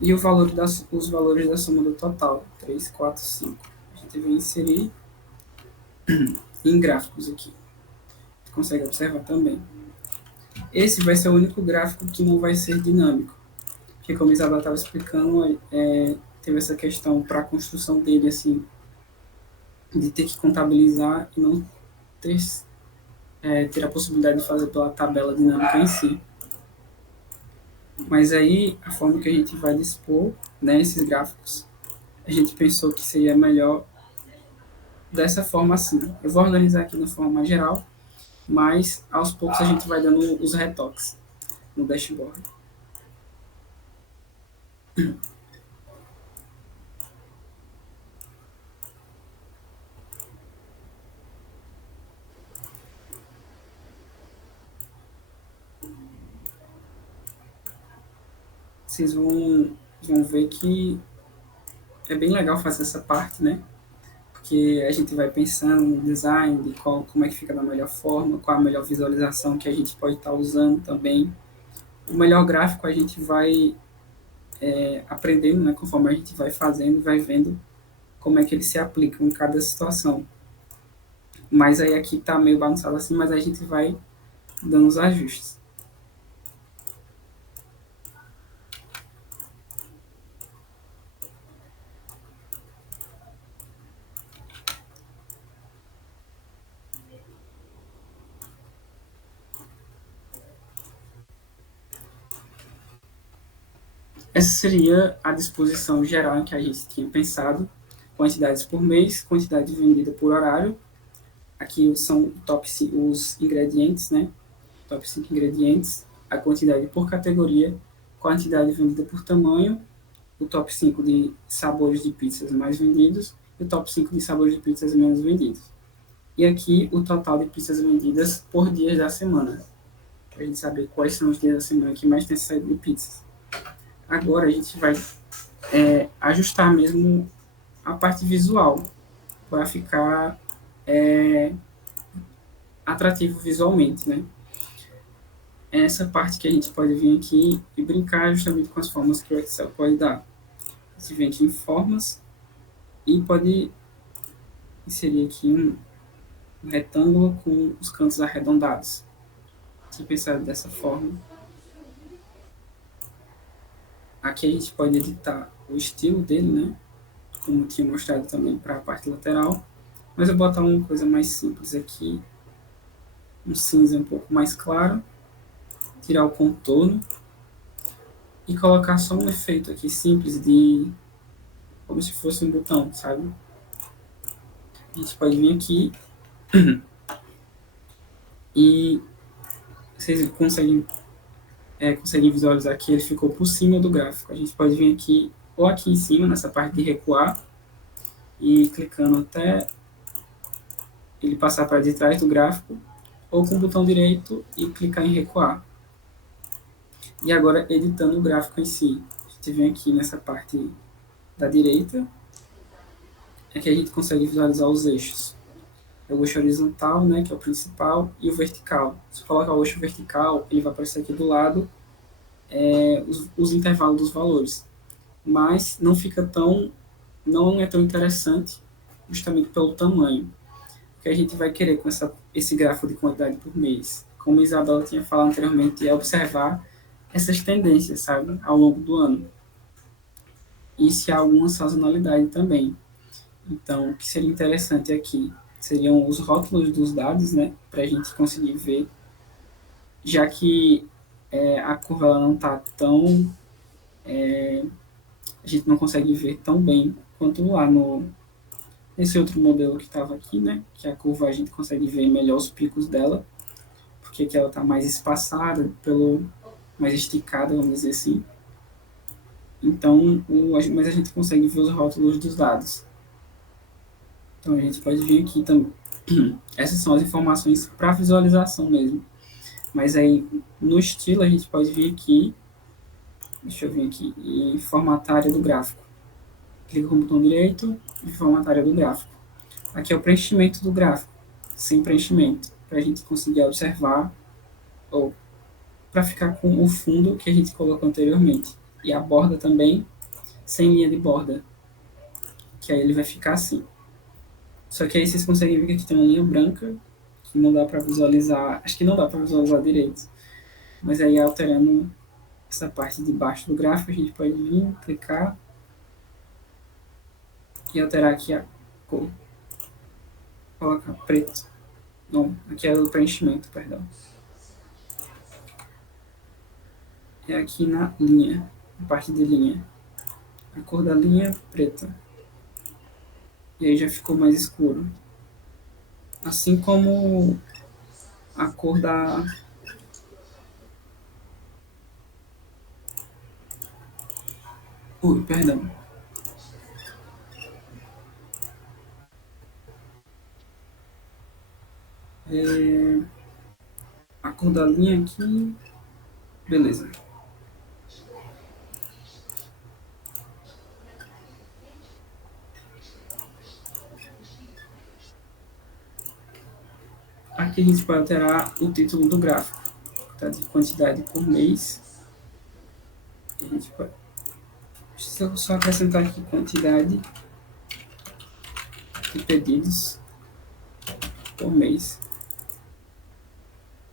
E os valores da soma do total. 3, 4, 5. A gente vai inserir em gráficos aqui. Você consegue observar também. Esse vai ser o único gráfico que não vai ser dinâmico. Porque como a Isabela estava explicando, teve essa questão para a construção dele, assim, de ter que contabilizar e não ter a possibilidade de fazer pela tabela dinâmica em si. Mas aí, a forma que a gente vai dispor, né, esses gráficos, a gente pensou que seria melhor dessa forma assim. Eu vou organizar aqui de forma mais geral, mas aos poucos a gente vai dando os retoques no dashboard. Vocês vão ver que é bem legal fazer essa parte, né? Porque a gente vai pensando no design, de como é que fica da melhor forma, qual a melhor visualização que a gente pode estar usando também. O melhor gráfico a gente vai aprendendo, né? Conforme a gente vai fazendo, vai vendo como é que ele se aplica em cada situação. Mas aí aqui tá meio bagunçado assim, mas a gente vai dando os ajustes. Essa seria a disposição geral em que a gente tinha pensado: quantidades por mês, quantidade vendida por horário. Aqui são top os ingredientes, né? Top 5 ingredientes, a quantidade por categoria, quantidade vendida por tamanho, o top 5 de sabores de pizzas mais vendidos e o top 5 de sabores de pizzas menos vendidos. E aqui o total de pizzas vendidas por dias da semana, para a gente saber quais são os dias da semana que mais tem saído de pizzas. Agora a gente vai ajustar mesmo a parte visual para ficar atrativo visualmente, né? É essa parte que a gente pode vir aqui e brincar justamente com as formas que o Excel pode dar. Você vem aqui em formas e pode inserir aqui um retângulo com os cantos arredondados. Se pensar dessa forma. Aqui a gente pode editar o estilo dele, né? Como tinha mostrado também para a parte lateral. Mas eu vou botar uma coisa mais simples aqui. Um cinza um pouco mais claro. Tirar o contorno. E colocar só um efeito aqui simples de... como se fosse um botão, sabe? A gente pode vir aqui e vocês conseguem visualizar que ele ficou por cima do gráfico. A gente pode vir aqui, ou aqui em cima, nessa parte de recuar, e clicando até ele passar para de trás do gráfico, ou com o botão direito e clicar em recuar. E agora, editando o gráfico em si. A gente vem aqui nessa parte da direita, é que a gente consegue visualizar os eixos. É o eixo horizontal, né, que é o principal, e o vertical. Se colocar o eixo vertical, ele vai aparecer aqui do lado os intervalos dos valores. Mas não é tão interessante justamente pelo tamanho. O que a gente vai querer com esse gráfico de quantidade por mês, como a Isabela tinha falado anteriormente, é observar essas tendências, sabe, ao longo do ano. E se há alguma sazonalidade também. Então, o que seria interessante aqui seriam os rótulos dos dados, né, para a gente conseguir ver, já que a curva ela não está tão... a gente não consegue ver tão bem quanto lá nesse outro modelo que estava aqui, né, que a curva a gente consegue ver melhor os picos dela, porque aqui ela está mais espaçada, mais esticada, vamos dizer assim. Então, mas a gente consegue ver os rótulos dos dados. Então, a gente pode vir aqui também. Essas são as informações para visualização mesmo. Mas aí, no estilo, a gente pode vir aqui, deixa eu vir aqui, em formatar a área do gráfico. Clica com o botão direito e formatar a área do gráfico. Aqui é o preenchimento do gráfico, sem preenchimento, para a gente conseguir observar, ou para ficar com o fundo que a gente colocou anteriormente. E a borda também, sem linha de borda, que aí ele vai ficar assim. Só que aí vocês conseguem ver que aqui tem uma linha branca, que não dá para visualizar, acho que não dá para visualizar direito. Mas aí alterando essa parte de baixo do gráfico, a gente pode vir, clicar e alterar aqui a cor. Colocar preto. Não, aqui é o preenchimento, perdão. É aqui na linha, na parte de linha. A cor da linha é preta. E aí já ficou mais escuro. Assim como a cor da... perdão. A cor da linha aqui... beleza. Aqui a gente pode alterar o título do gráfico, tá? De quantidade por mês. A gente pode só acrescentar aqui quantidade de pedidos. por mês.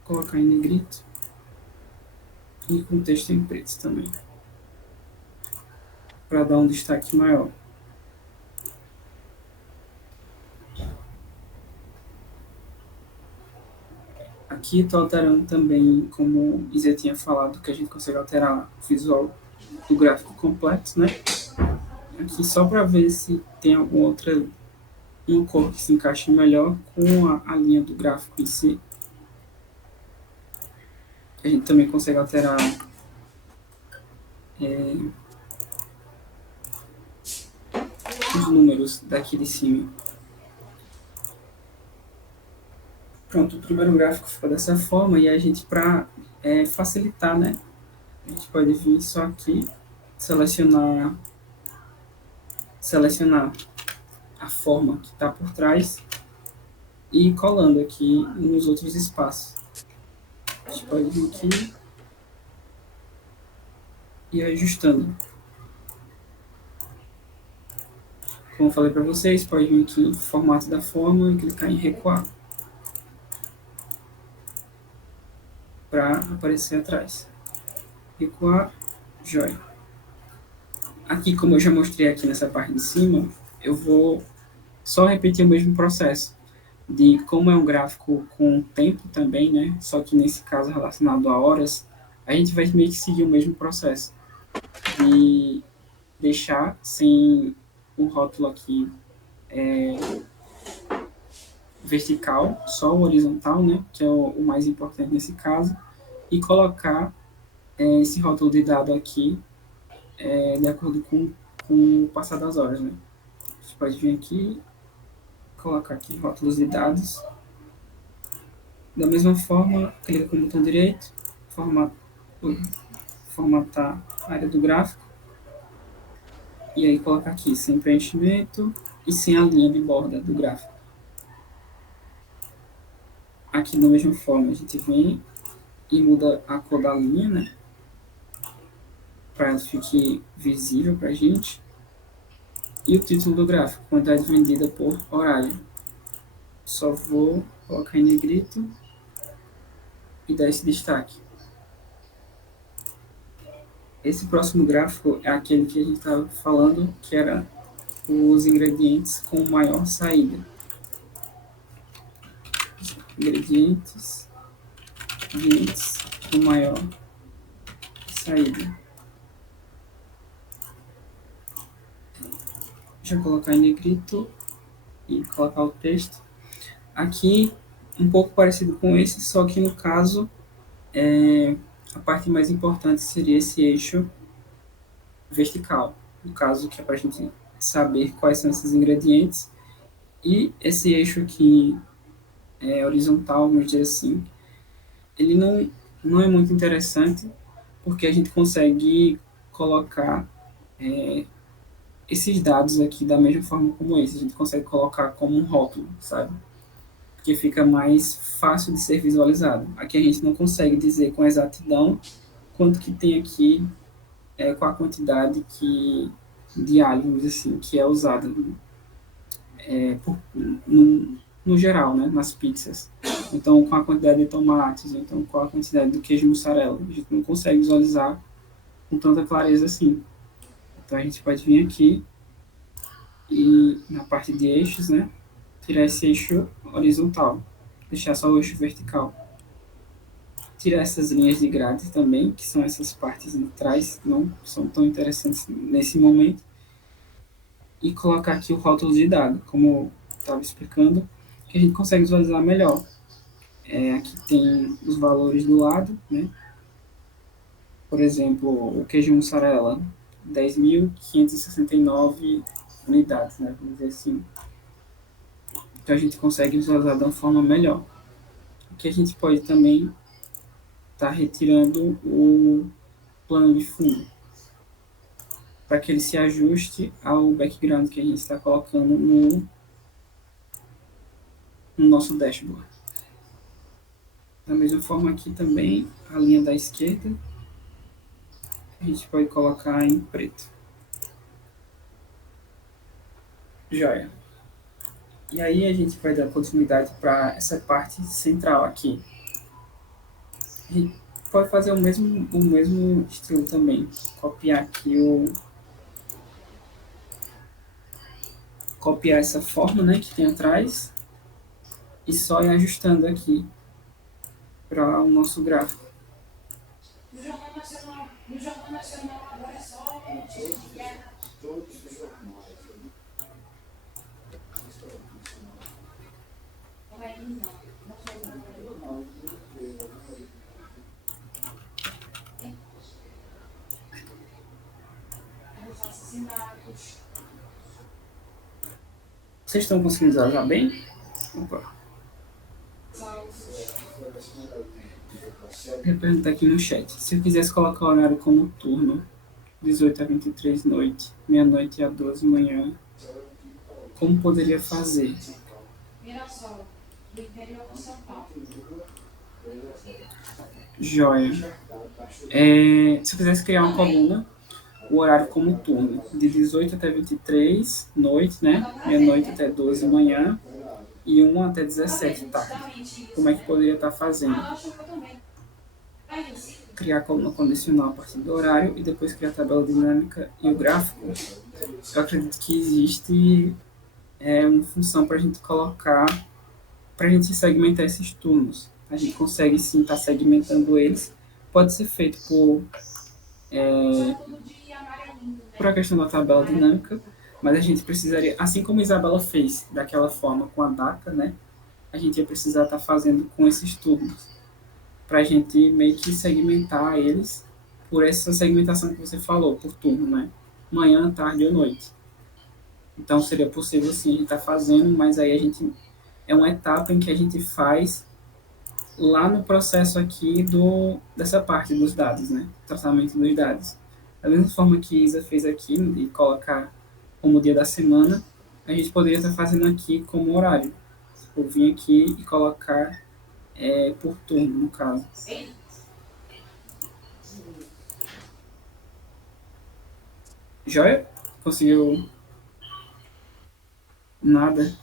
Vou colocar em negrito e com texto em preto também, para dar um destaque maior. Aqui estou alterando também, como Isa tinha falado, que a gente consegue alterar o visual do gráfico completo, né? Aqui só para ver se tem alguma outra cor que se encaixe melhor com a linha do gráfico em si. A gente também consegue alterar os números daqui de cima. Pronto, o primeiro gráfico ficou dessa forma, e a gente, para facilitar, né? A gente pode vir só aqui, selecionar a forma que está por trás e ir colando aqui nos outros espaços. A gente pode vir aqui e ir ajustando. Como eu falei para vocês, pode vir aqui em formato da forma e clicar em recuar para aparecer atrás. Recuar, joia. Aqui, como eu já mostrei aqui nessa parte de cima, eu vou só repetir o mesmo processo de como é um gráfico com tempo também, né? Só que nesse caso relacionado a horas, a gente vai meio que seguir o mesmo processo de deixar sem o rótulo aqui vertical, só o horizontal, né? Que é o mais importante nesse caso, e colocar esse rótulo de dado aqui de acordo com o passar das horas, né? A gente pode vir aqui, colocar aqui rótulos de dados. Da mesma forma, clica com o botão direito, formatar a área do gráfico, e aí colocar aqui sem preenchimento e sem a linha de borda do gráfico. Aqui da mesma forma a gente vem e muda a cor da linha, né? Para ela fique visível para a gente. E o título do gráfico, quantidade vendida por horário. Só vou colocar em negrito e dar esse destaque. Esse próximo gráfico é aquele que a gente estava falando, que era os ingredientes com maior saída. Ingredientes com maior saída. Deixa eu colocar em negrito e colocar o texto. Aqui, um pouco parecido com esse, só que no caso, a parte mais importante seria esse eixo vertical. No caso, que é para a gente saber quais são esses ingredientes. E esse eixo aqui horizontal, vamos dizer assim, ele não é muito interessante, porque a gente consegue colocar esses dados aqui da mesma forma como esse. A gente consegue colocar como um rótulo, sabe? Porque fica mais fácil de ser visualizado. Aqui a gente não consegue dizer com exatidão quanto que tem aqui, com a quantidade de alho, assim, que é usada no geral, né, nas pizzas. Então, com a quantidade de tomates, então com a quantidade do queijo mussarela. A gente não consegue visualizar com tanta clareza assim. Então, a gente pode vir aqui e, na parte de eixos, né, tirar esse eixo horizontal, deixar só o eixo vertical. Tirar essas linhas de grade também, que são essas partes de trás, não são tão interessantes nesse momento. E colocar aqui o rótulo de dado, como eu estava explicando, que a gente consegue visualizar melhor. Aqui tem os valores do lado, né? Por exemplo, o queijo mussarela, 10.569 unidades, né? Vamos dizer assim. Então a gente consegue visualizar de uma forma melhor. Aqui a gente pode também estar retirando o plano de fundo, para que ele se ajuste ao background que a gente está colocando no nosso dashboard. Da mesma forma aqui também, a linha da esquerda, a gente pode colocar em preto. Joia. E aí a gente vai dar continuidade para essa parte central aqui. A gente pode fazer o mesmo estilo também. Copiar aqui copiar essa forma, né, que tem atrás e só ir ajustando aqui para o nosso gráfico. Vocês estão conseguindo visualizar bem? Opa. Vou perguntar aqui no chat. Se eu quisesse colocar o horário como turno, 18 a 23 noite, meia-noite a 12 manhã, como poderia fazer? Joia. Se eu quisesse criar uma coluna, o horário como turno, de 18 até 23, noite, né? Meia-noite até 12 manhã e 1 até 17, tarde. Como é que poderia estar fazendo? Criar a coluna condicional a partir do horário e depois criar a tabela dinâmica e o gráfico. Eu acredito que existe uma função para a gente colocar, para a gente segmentar esses turnos. A gente consegue sim estar segmentando eles. Pode ser feito por a questão da tabela dinâmica, mas a gente precisaria, assim como a Isabela fez daquela forma com a data, né? A gente ia precisar estar fazendo com esses turnos, para a gente meio que segmentar eles por essa segmentação que você falou, por turno, né? Manhã, tarde ou noite. Então seria possível sim a gente estar fazendo, mas aí a gente é uma etapa em que a gente faz lá no processo aqui dessa parte dos dados, né? Tratamento dos dados. Da mesma forma que Isa fez aqui, de colocar como dia da semana, a gente poderia estar fazendo aqui como horário. Eu vim aqui e colocar por turno, no caso. Joia? Conseguiu nada?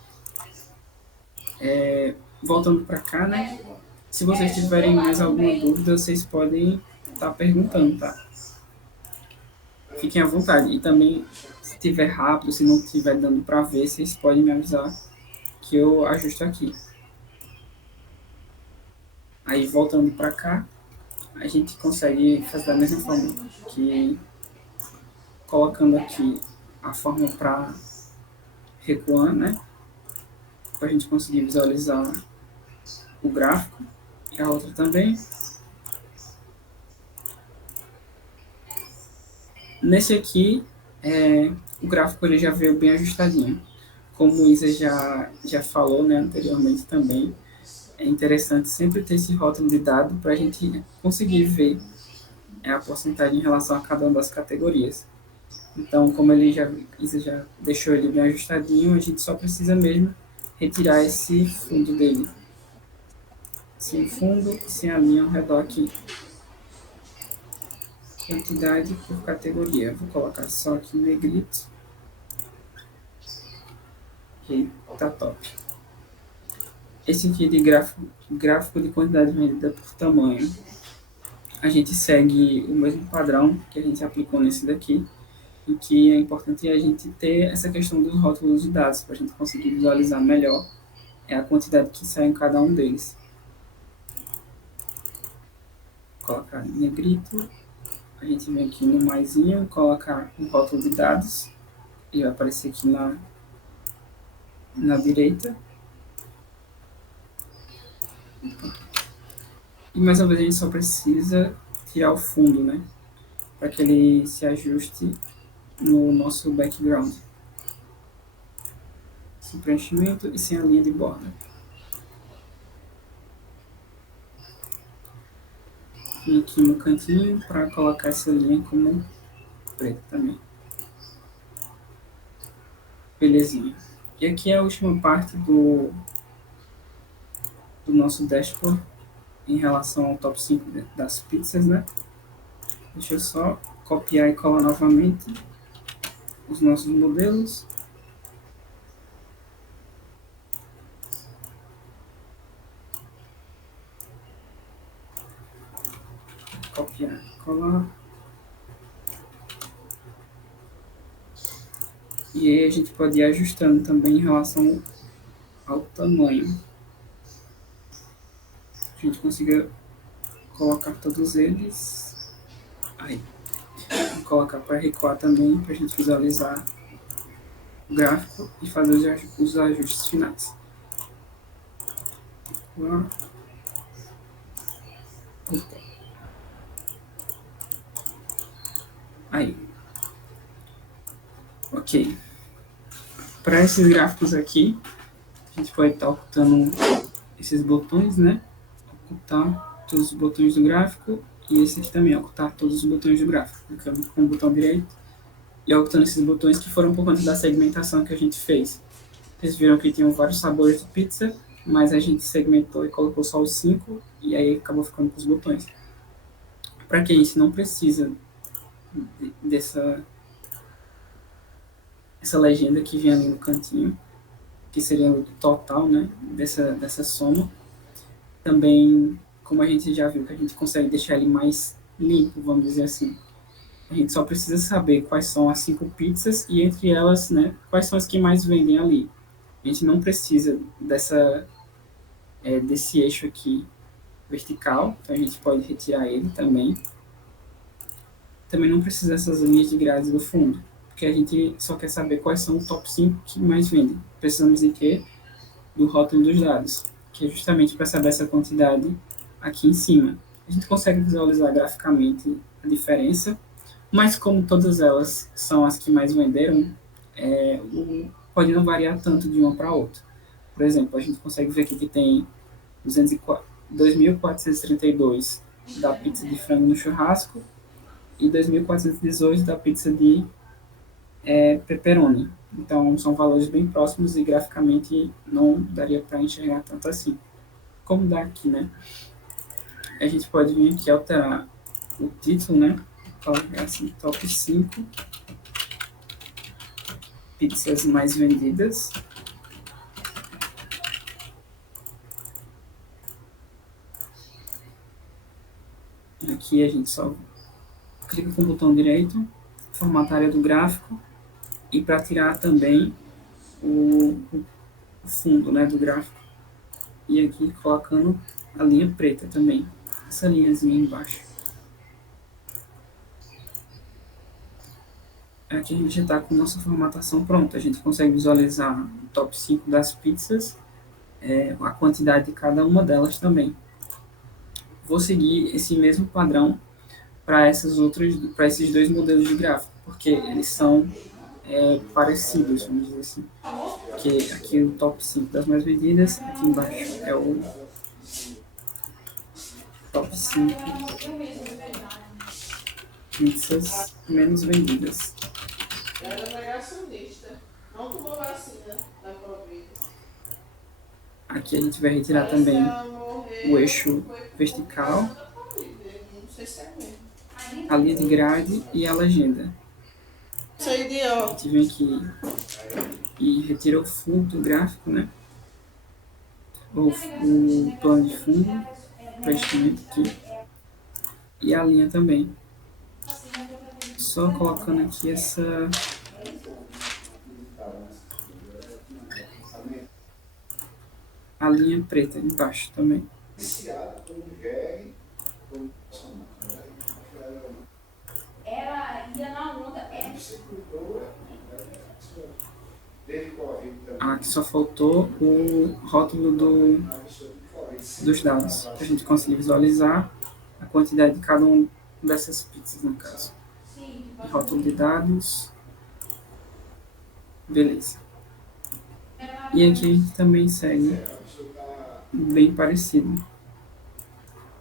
Voltando para cá, né? Se vocês tiverem mais alguma dúvida, vocês podem estar perguntando, tá? Fiquem à vontade. E também, se estiver rápido, se não estiver dando para ver, vocês podem me avisar que eu ajusto aqui. Aí, voltando para cá, a gente consegue fazer da mesma forma que colocando aqui a forma para recuar, né? Para a gente conseguir visualizar o gráfico. E a outra também. Nesse aqui, o gráfico ele já veio bem ajustadinho. Como o Isa já falou, né, anteriormente também, é interessante sempre ter esse rótulo de dado para a gente conseguir ver a porcentagem em relação a cada uma das categorias. Então, como Isa já deixou ele bem ajustadinho, a gente só precisa mesmo retirar esse fundo dele. Sem fundo, sem a linha ao redor aqui. Quantidade por categoria. Vou colocar só aqui negrito. E tá top. Esse aqui de gráfico de quantidade medida por tamanho. A gente segue o mesmo padrão que a gente aplicou nesse daqui, em que é importante a gente ter essa questão dos rótulos de dados, para a gente conseguir visualizar melhor a quantidade que sai em cada um deles. Vou colocar negrito, a gente vem aqui no maisinho, colocar um rótulo de dados, e vai aparecer aqui na direita. E mais uma vez a gente só precisa tirar o fundo, né? Para que ele se ajuste no nosso background. Sem preenchimento e sem a linha de borda. E aqui no cantinho para colocar essa linha como preta também. Belezinha. E aqui é a última parte do nosso dashboard em relação ao top 5 das pizzas, né? Deixa eu só copiar e colar novamente os nossos modelos. colar. E aí a gente pode ir ajustando também em relação ao tamanho. A gente consiga colocar todos eles. Aí. Vou colocar para recuar também, para a gente visualizar o gráfico e fazer os ajustes finais. Opa. Aí. Ok. Para esses gráficos aqui, a gente pode estar ocultando esses botões, né? Ocultar todos os botões do gráfico. E esse aqui também, ocultar todos os botões do gráfico. Clicando com o botão direito e ocultando esses botões que foram por conta da segmentação que a gente fez. Vocês viram que tinham vários sabores de pizza, mas a gente segmentou e colocou só os 5 e aí acabou ficando com os botões. Para quem isso não precisa dessa essa legenda que vem ali no cantinho, que seria o total, né, dessa soma. Também, como a gente já viu, que a gente consegue deixar ele mais limpo, vamos dizer assim. A gente só precisa saber quais são as 5 pizzas e entre elas, né, quais são as que mais vendem ali. A gente não precisa desse eixo aqui vertical, então a gente pode retirar ele também. Também não precisa dessas linhas de grades do fundo, porque a gente só quer saber quais são os top 5 que mais vendem. Precisamos de quê? Do rótulo dos dados, que é justamente para saber essa quantidade aqui em cima. A gente consegue visualizar graficamente a diferença, mas como todas elas são as que mais venderam, pode não variar tanto de uma para outra. Por exemplo, a gente consegue ver aqui que tem 2.432 da pizza de frango no churrasco e 2.418 da pizza de pepperoni. Então, são valores bem próximos e graficamente não daria para enxergar tanto assim. Como dá aqui, né? A gente pode vir aqui alterar o título, né? Colocar assim, top 5 pizzas mais vendidas. Aqui a gente só clica com o botão direito, formatar a área do gráfico, e para tirar também o fundo, né, do gráfico. E aqui colocando a linha preta também, essa linhazinha embaixo. Aqui a gente já está com nossa formatação pronta. A gente consegue visualizar o top 5 das pizzas, a quantidade de cada uma delas também. Vou seguir esse mesmo padrão para esses dois modelos de gráfico, porque eles são parecidos, vamos dizer assim. Porque aqui o top 5 das mais vendidas, aqui embaixo é o top 5 pizzas menos vendidas. Era negacionista. Não tomou vacina da Covid. Aqui a gente vai retirar também o eixo vertical, Não sei se é mesmo. a linha de grade e a legenda. Isso é A idiota. gente vem aqui e retira o fundo do gráfico, né? O plano de fundo, preenchimento aqui, e a linha também. Só colocando aqui a linha preta embaixo também. Aqui só faltou o rótulo dos dados, para a gente conseguir visualizar a quantidade de cada uma dessas pizzas, no caso. Rótulo de dados. Beleza. E aqui a gente também segue bem parecido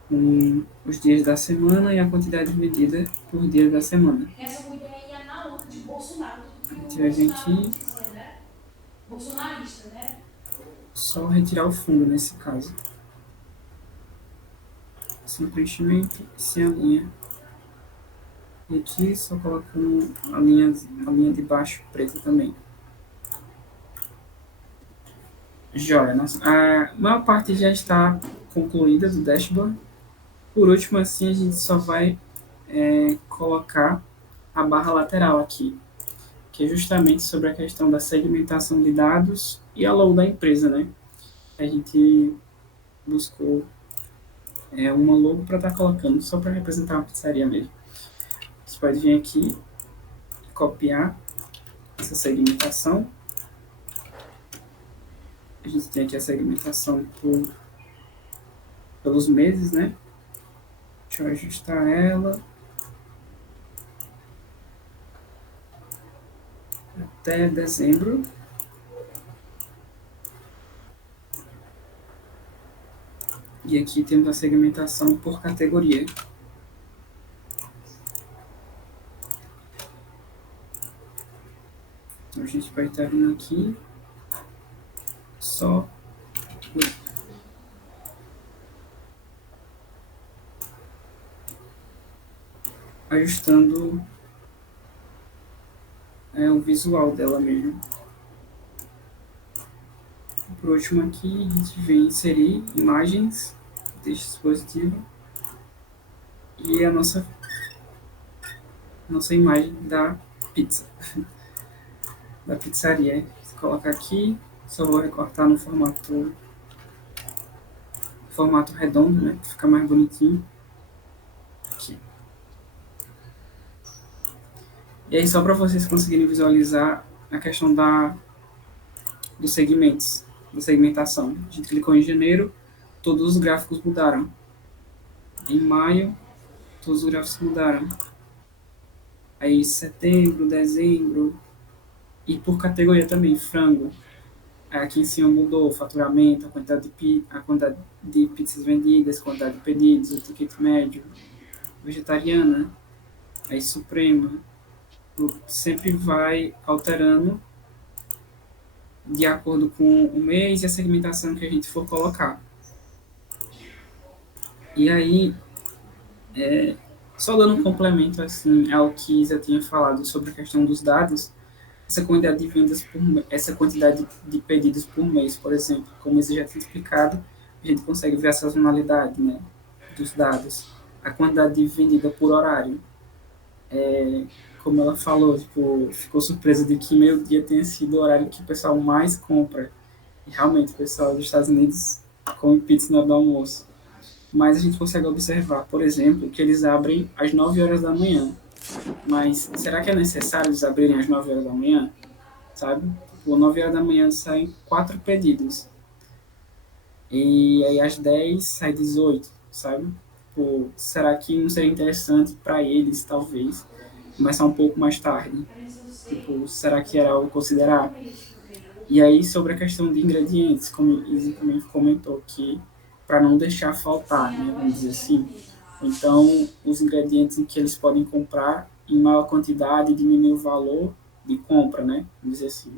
com os dias da semana e a quantidade medida por dia da semana. A gente vai vir aqui, só retirar o fundo nesse caso. Sem preenchimento e sem a linha. E aqui só colocando a linha de baixo preta também. Joia, a maior parte já está concluída do dashboard. Por último, assim, a gente só vai colocar a barra lateral aqui, que é justamente sobre a questão da segmentação de dados e a logo da empresa, né? A gente buscou uma logo para estar colocando, só para representar uma pizzaria mesmo. Você pode vir aqui e copiar essa segmentação. A gente tem aqui a segmentação pelos meses, né? Deixa eu ajustar ela até dezembro. E aqui temos a segmentação por categoria. Então a gente vai estar vindo aqui só ajustando o visual dela mesmo. Por último aqui, a gente vem inserir imagens deste dispositivo e a nossa imagem da pizza, da pizzaria. Vou colocar aqui, só vou recortar no formato redondo, né, para ficar mais bonitinho. Aqui. E aí, só para vocês conseguirem visualizar a questão dos segmentos, da segmentação. A gente clicou em janeiro, todos os gráficos mudaram. Em maio, todos os gráficos mudaram. Aí setembro, dezembro, e por categoria também, frango. Aqui em cima mudou o faturamento, a quantidade de pizzas vendidas, a quantidade de pedidos, o ticket médio, vegetariana, aí suprema. Sempre vai alterando de acordo com o mês e a segmentação que a gente for colocar. E aí, só dando um complemento assim, ao que Isa tinha falado sobre a questão dos dados, essa quantidade de vendas essa quantidade de pedidos por mês, por exemplo, como Isa já tinha explicado, a gente consegue ver a sazonalidade, né, dos dados, a quantidade de vendida por horário. Como ela falou, tipo, ficou surpresa de que meio-dia tenha sido o horário que o pessoal mais compra. E realmente o pessoal dos Estados Unidos come pizza na hora do almoço. Mas a gente consegue observar, por exemplo, que eles abrem às 9 horas da manhã. Mas será que é necessário eles abrirem às 9 horas da manhã? Sabe? Tipo, 9 horas da manhã saem 4 pedidos. E aí às 10 sai 18, sabe? Tipo, será que não seria interessante para eles, talvez, começar um pouco mais tarde? Tipo, será que era algo a considerar? E aí, sobre a questão de ingredientes, como Izzy também comentou, que para não deixar faltar, né, vamos dizer assim. Então, os ingredientes em que eles podem comprar em maior quantidade e diminuir o valor de compra, né, vamos dizer assim.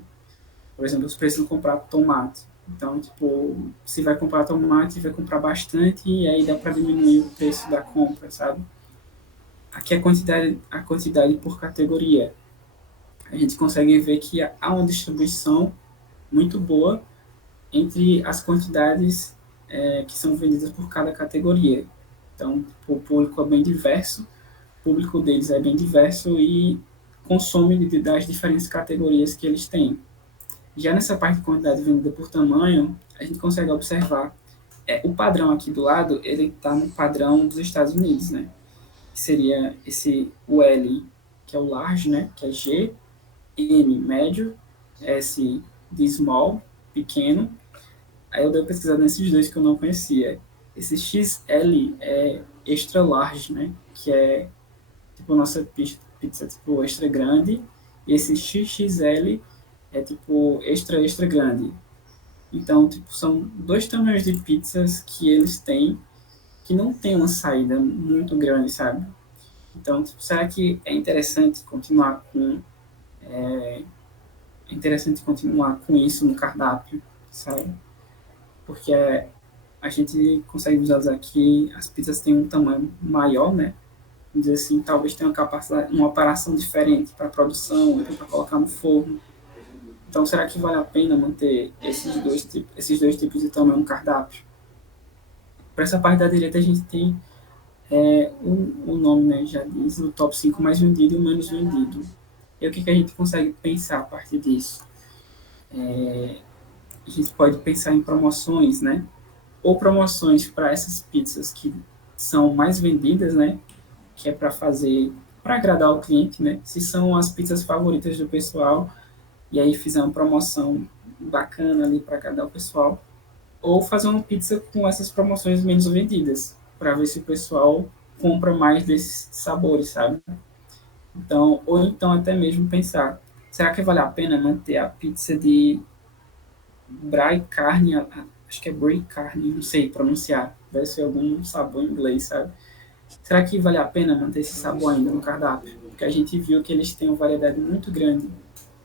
Por exemplo, eles precisam comprar tomate. Então, tipo, se vai comprar tomate, vai comprar bastante e aí dá para diminuir o preço da compra, sabe? Aqui a quantidade por categoria. A gente consegue ver que há uma distribuição muito boa entre as quantidades que são vendidas por cada categoria. Então, o público é bem diverso, o público deles é bem diverso e consome das diferentes categorias que eles têm. Já nessa parte de quantidade vendida por tamanho, a gente consegue observar o padrão aqui do lado, ele está no padrão dos Estados Unidos, né? Que seria o L, que é o large, né? Que é G, M, médio, S de small, pequeno. Aí eu dei uma pesquisada nesses dois que eu não conhecia. Esse XL é extra large, né? Que é tipo a nossa pizza tipo extra grande. E esse XXL é tipo extra extra grande. Então, tipo, são dois tamanhos de pizzas que eles têm que não tem uma saída muito grande, sabe? Então, tipo, será que é interessante continuar com isso no cardápio, sabe? Porque a gente consegue visualizar que as pizzas têm um tamanho maior, né? Vamos dizer assim, talvez tenha uma operação diferente para a produção, para colocar no forno. Então, será que vale a pena manter esses dois tipos de tamanho no cardápio? Para essa parte da direita, a gente tem O nome, né, já diz, o top 5 mais vendido e o menos vendido. E o que a gente consegue pensar a partir disso? A gente pode pensar em promoções, né? Ou promoções para essas pizzas que são mais vendidas, né? Que é para fazer, para agradar o cliente, né? Se são as pizzas favoritas do pessoal, e aí fizer uma promoção bacana ali para agradar o pessoal. Ou fazer uma pizza com essas promoções menos vendidas, para ver se o pessoal compra mais desses sabores, sabe? Então, ou então até mesmo pensar, será que vale a pena manter a pizza de brie carne, acho que é brie carne, não sei pronunciar, deve ser algum sabor em inglês, sabe? Será que vale a pena manter esse sabor ainda no cardápio? Porque a gente viu que eles têm uma variedade muito grande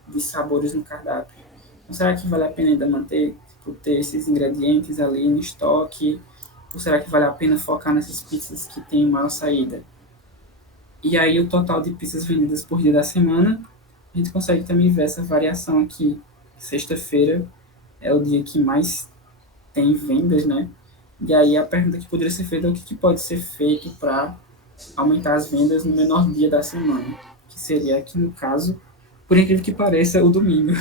de sabores no cardápio. Então, será que vale a pena ainda manter, tipo, ter esses ingredientes ali no estoque? Ou será que vale a pena focar nessas pizzas que têm maior saída? E aí o total de pizzas vendidas por dia da semana, a gente consegue também ver essa variação aqui. Sexta-feira é o dia que mais tem vendas, né? E aí a pergunta que poderia ser feita é o que pode ser feito para aumentar as vendas no menor dia da semana, que seria aqui no caso, por incrível que pareça, o domingo.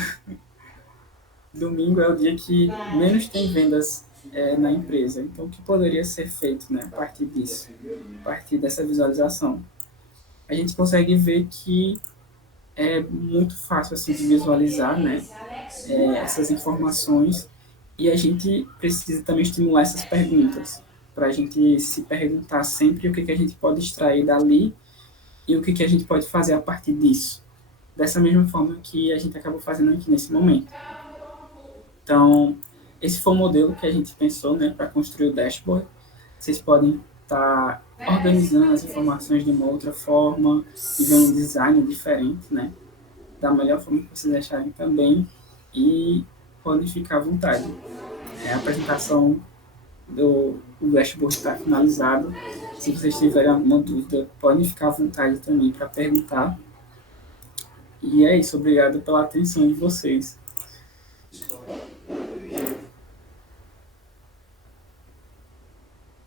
Domingo é o dia que menos tem vendas na empresa. Então, o que poderia ser feito, né, a partir disso, a partir dessa visualização? A gente consegue ver que é muito fácil assim de visualizar, né, essas informações, e a gente precisa também estimular essas perguntas para a gente se perguntar sempre o que a gente pode extrair dali e o que a gente pode fazer a partir disso. Dessa mesma forma que a gente acabou fazendo aqui nesse momento. Então, esse foi o modelo que a gente pensou, né, para construir o dashboard. Vocês podem estar organizando as informações de uma outra forma e ver um design diferente, né, da melhor forma que vocês acharem também, e podem ficar à vontade. A apresentação do dashboard está finalizada. Se vocês tiverem alguma dúvida, podem ficar à vontade também para perguntar. E é isso, obrigado pela atenção de vocês.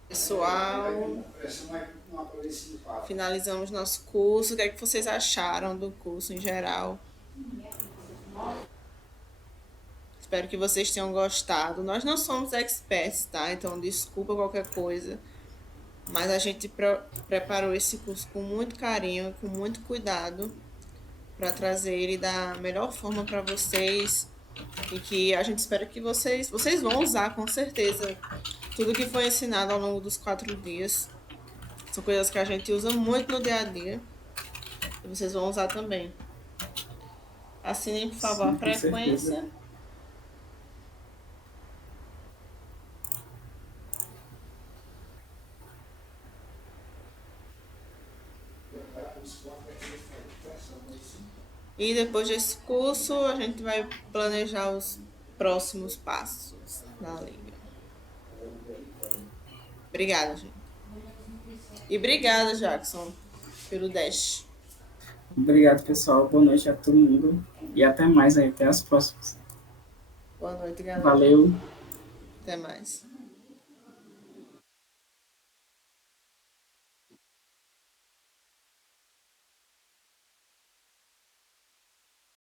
Pessoal, finalizamos nosso curso. O que é que vocês acharam do curso em geral? Espero que vocês tenham gostado. Nós não somos experts, tá? Então, desculpa qualquer coisa. Mas a gente preparou esse curso com muito carinho, com muito cuidado, para trazer ele da melhor forma para vocês. E que a gente espera que vocês vão usar com certeza tudo que foi ensinado ao longo dos 4 dias. São coisas que a gente usa muito no dia a dia. E vocês vão usar também. Assinem, por favor, Sim, a com certeza. frequência. E depois desse curso, a gente vai planejar os próximos passos na liga. Obrigada, gente. E obrigada, Jackson, pelo dash. Obrigado, pessoal. Boa noite a todo mundo. E até mais aí. Até as próximas. Boa noite, galera. Valeu. Até mais.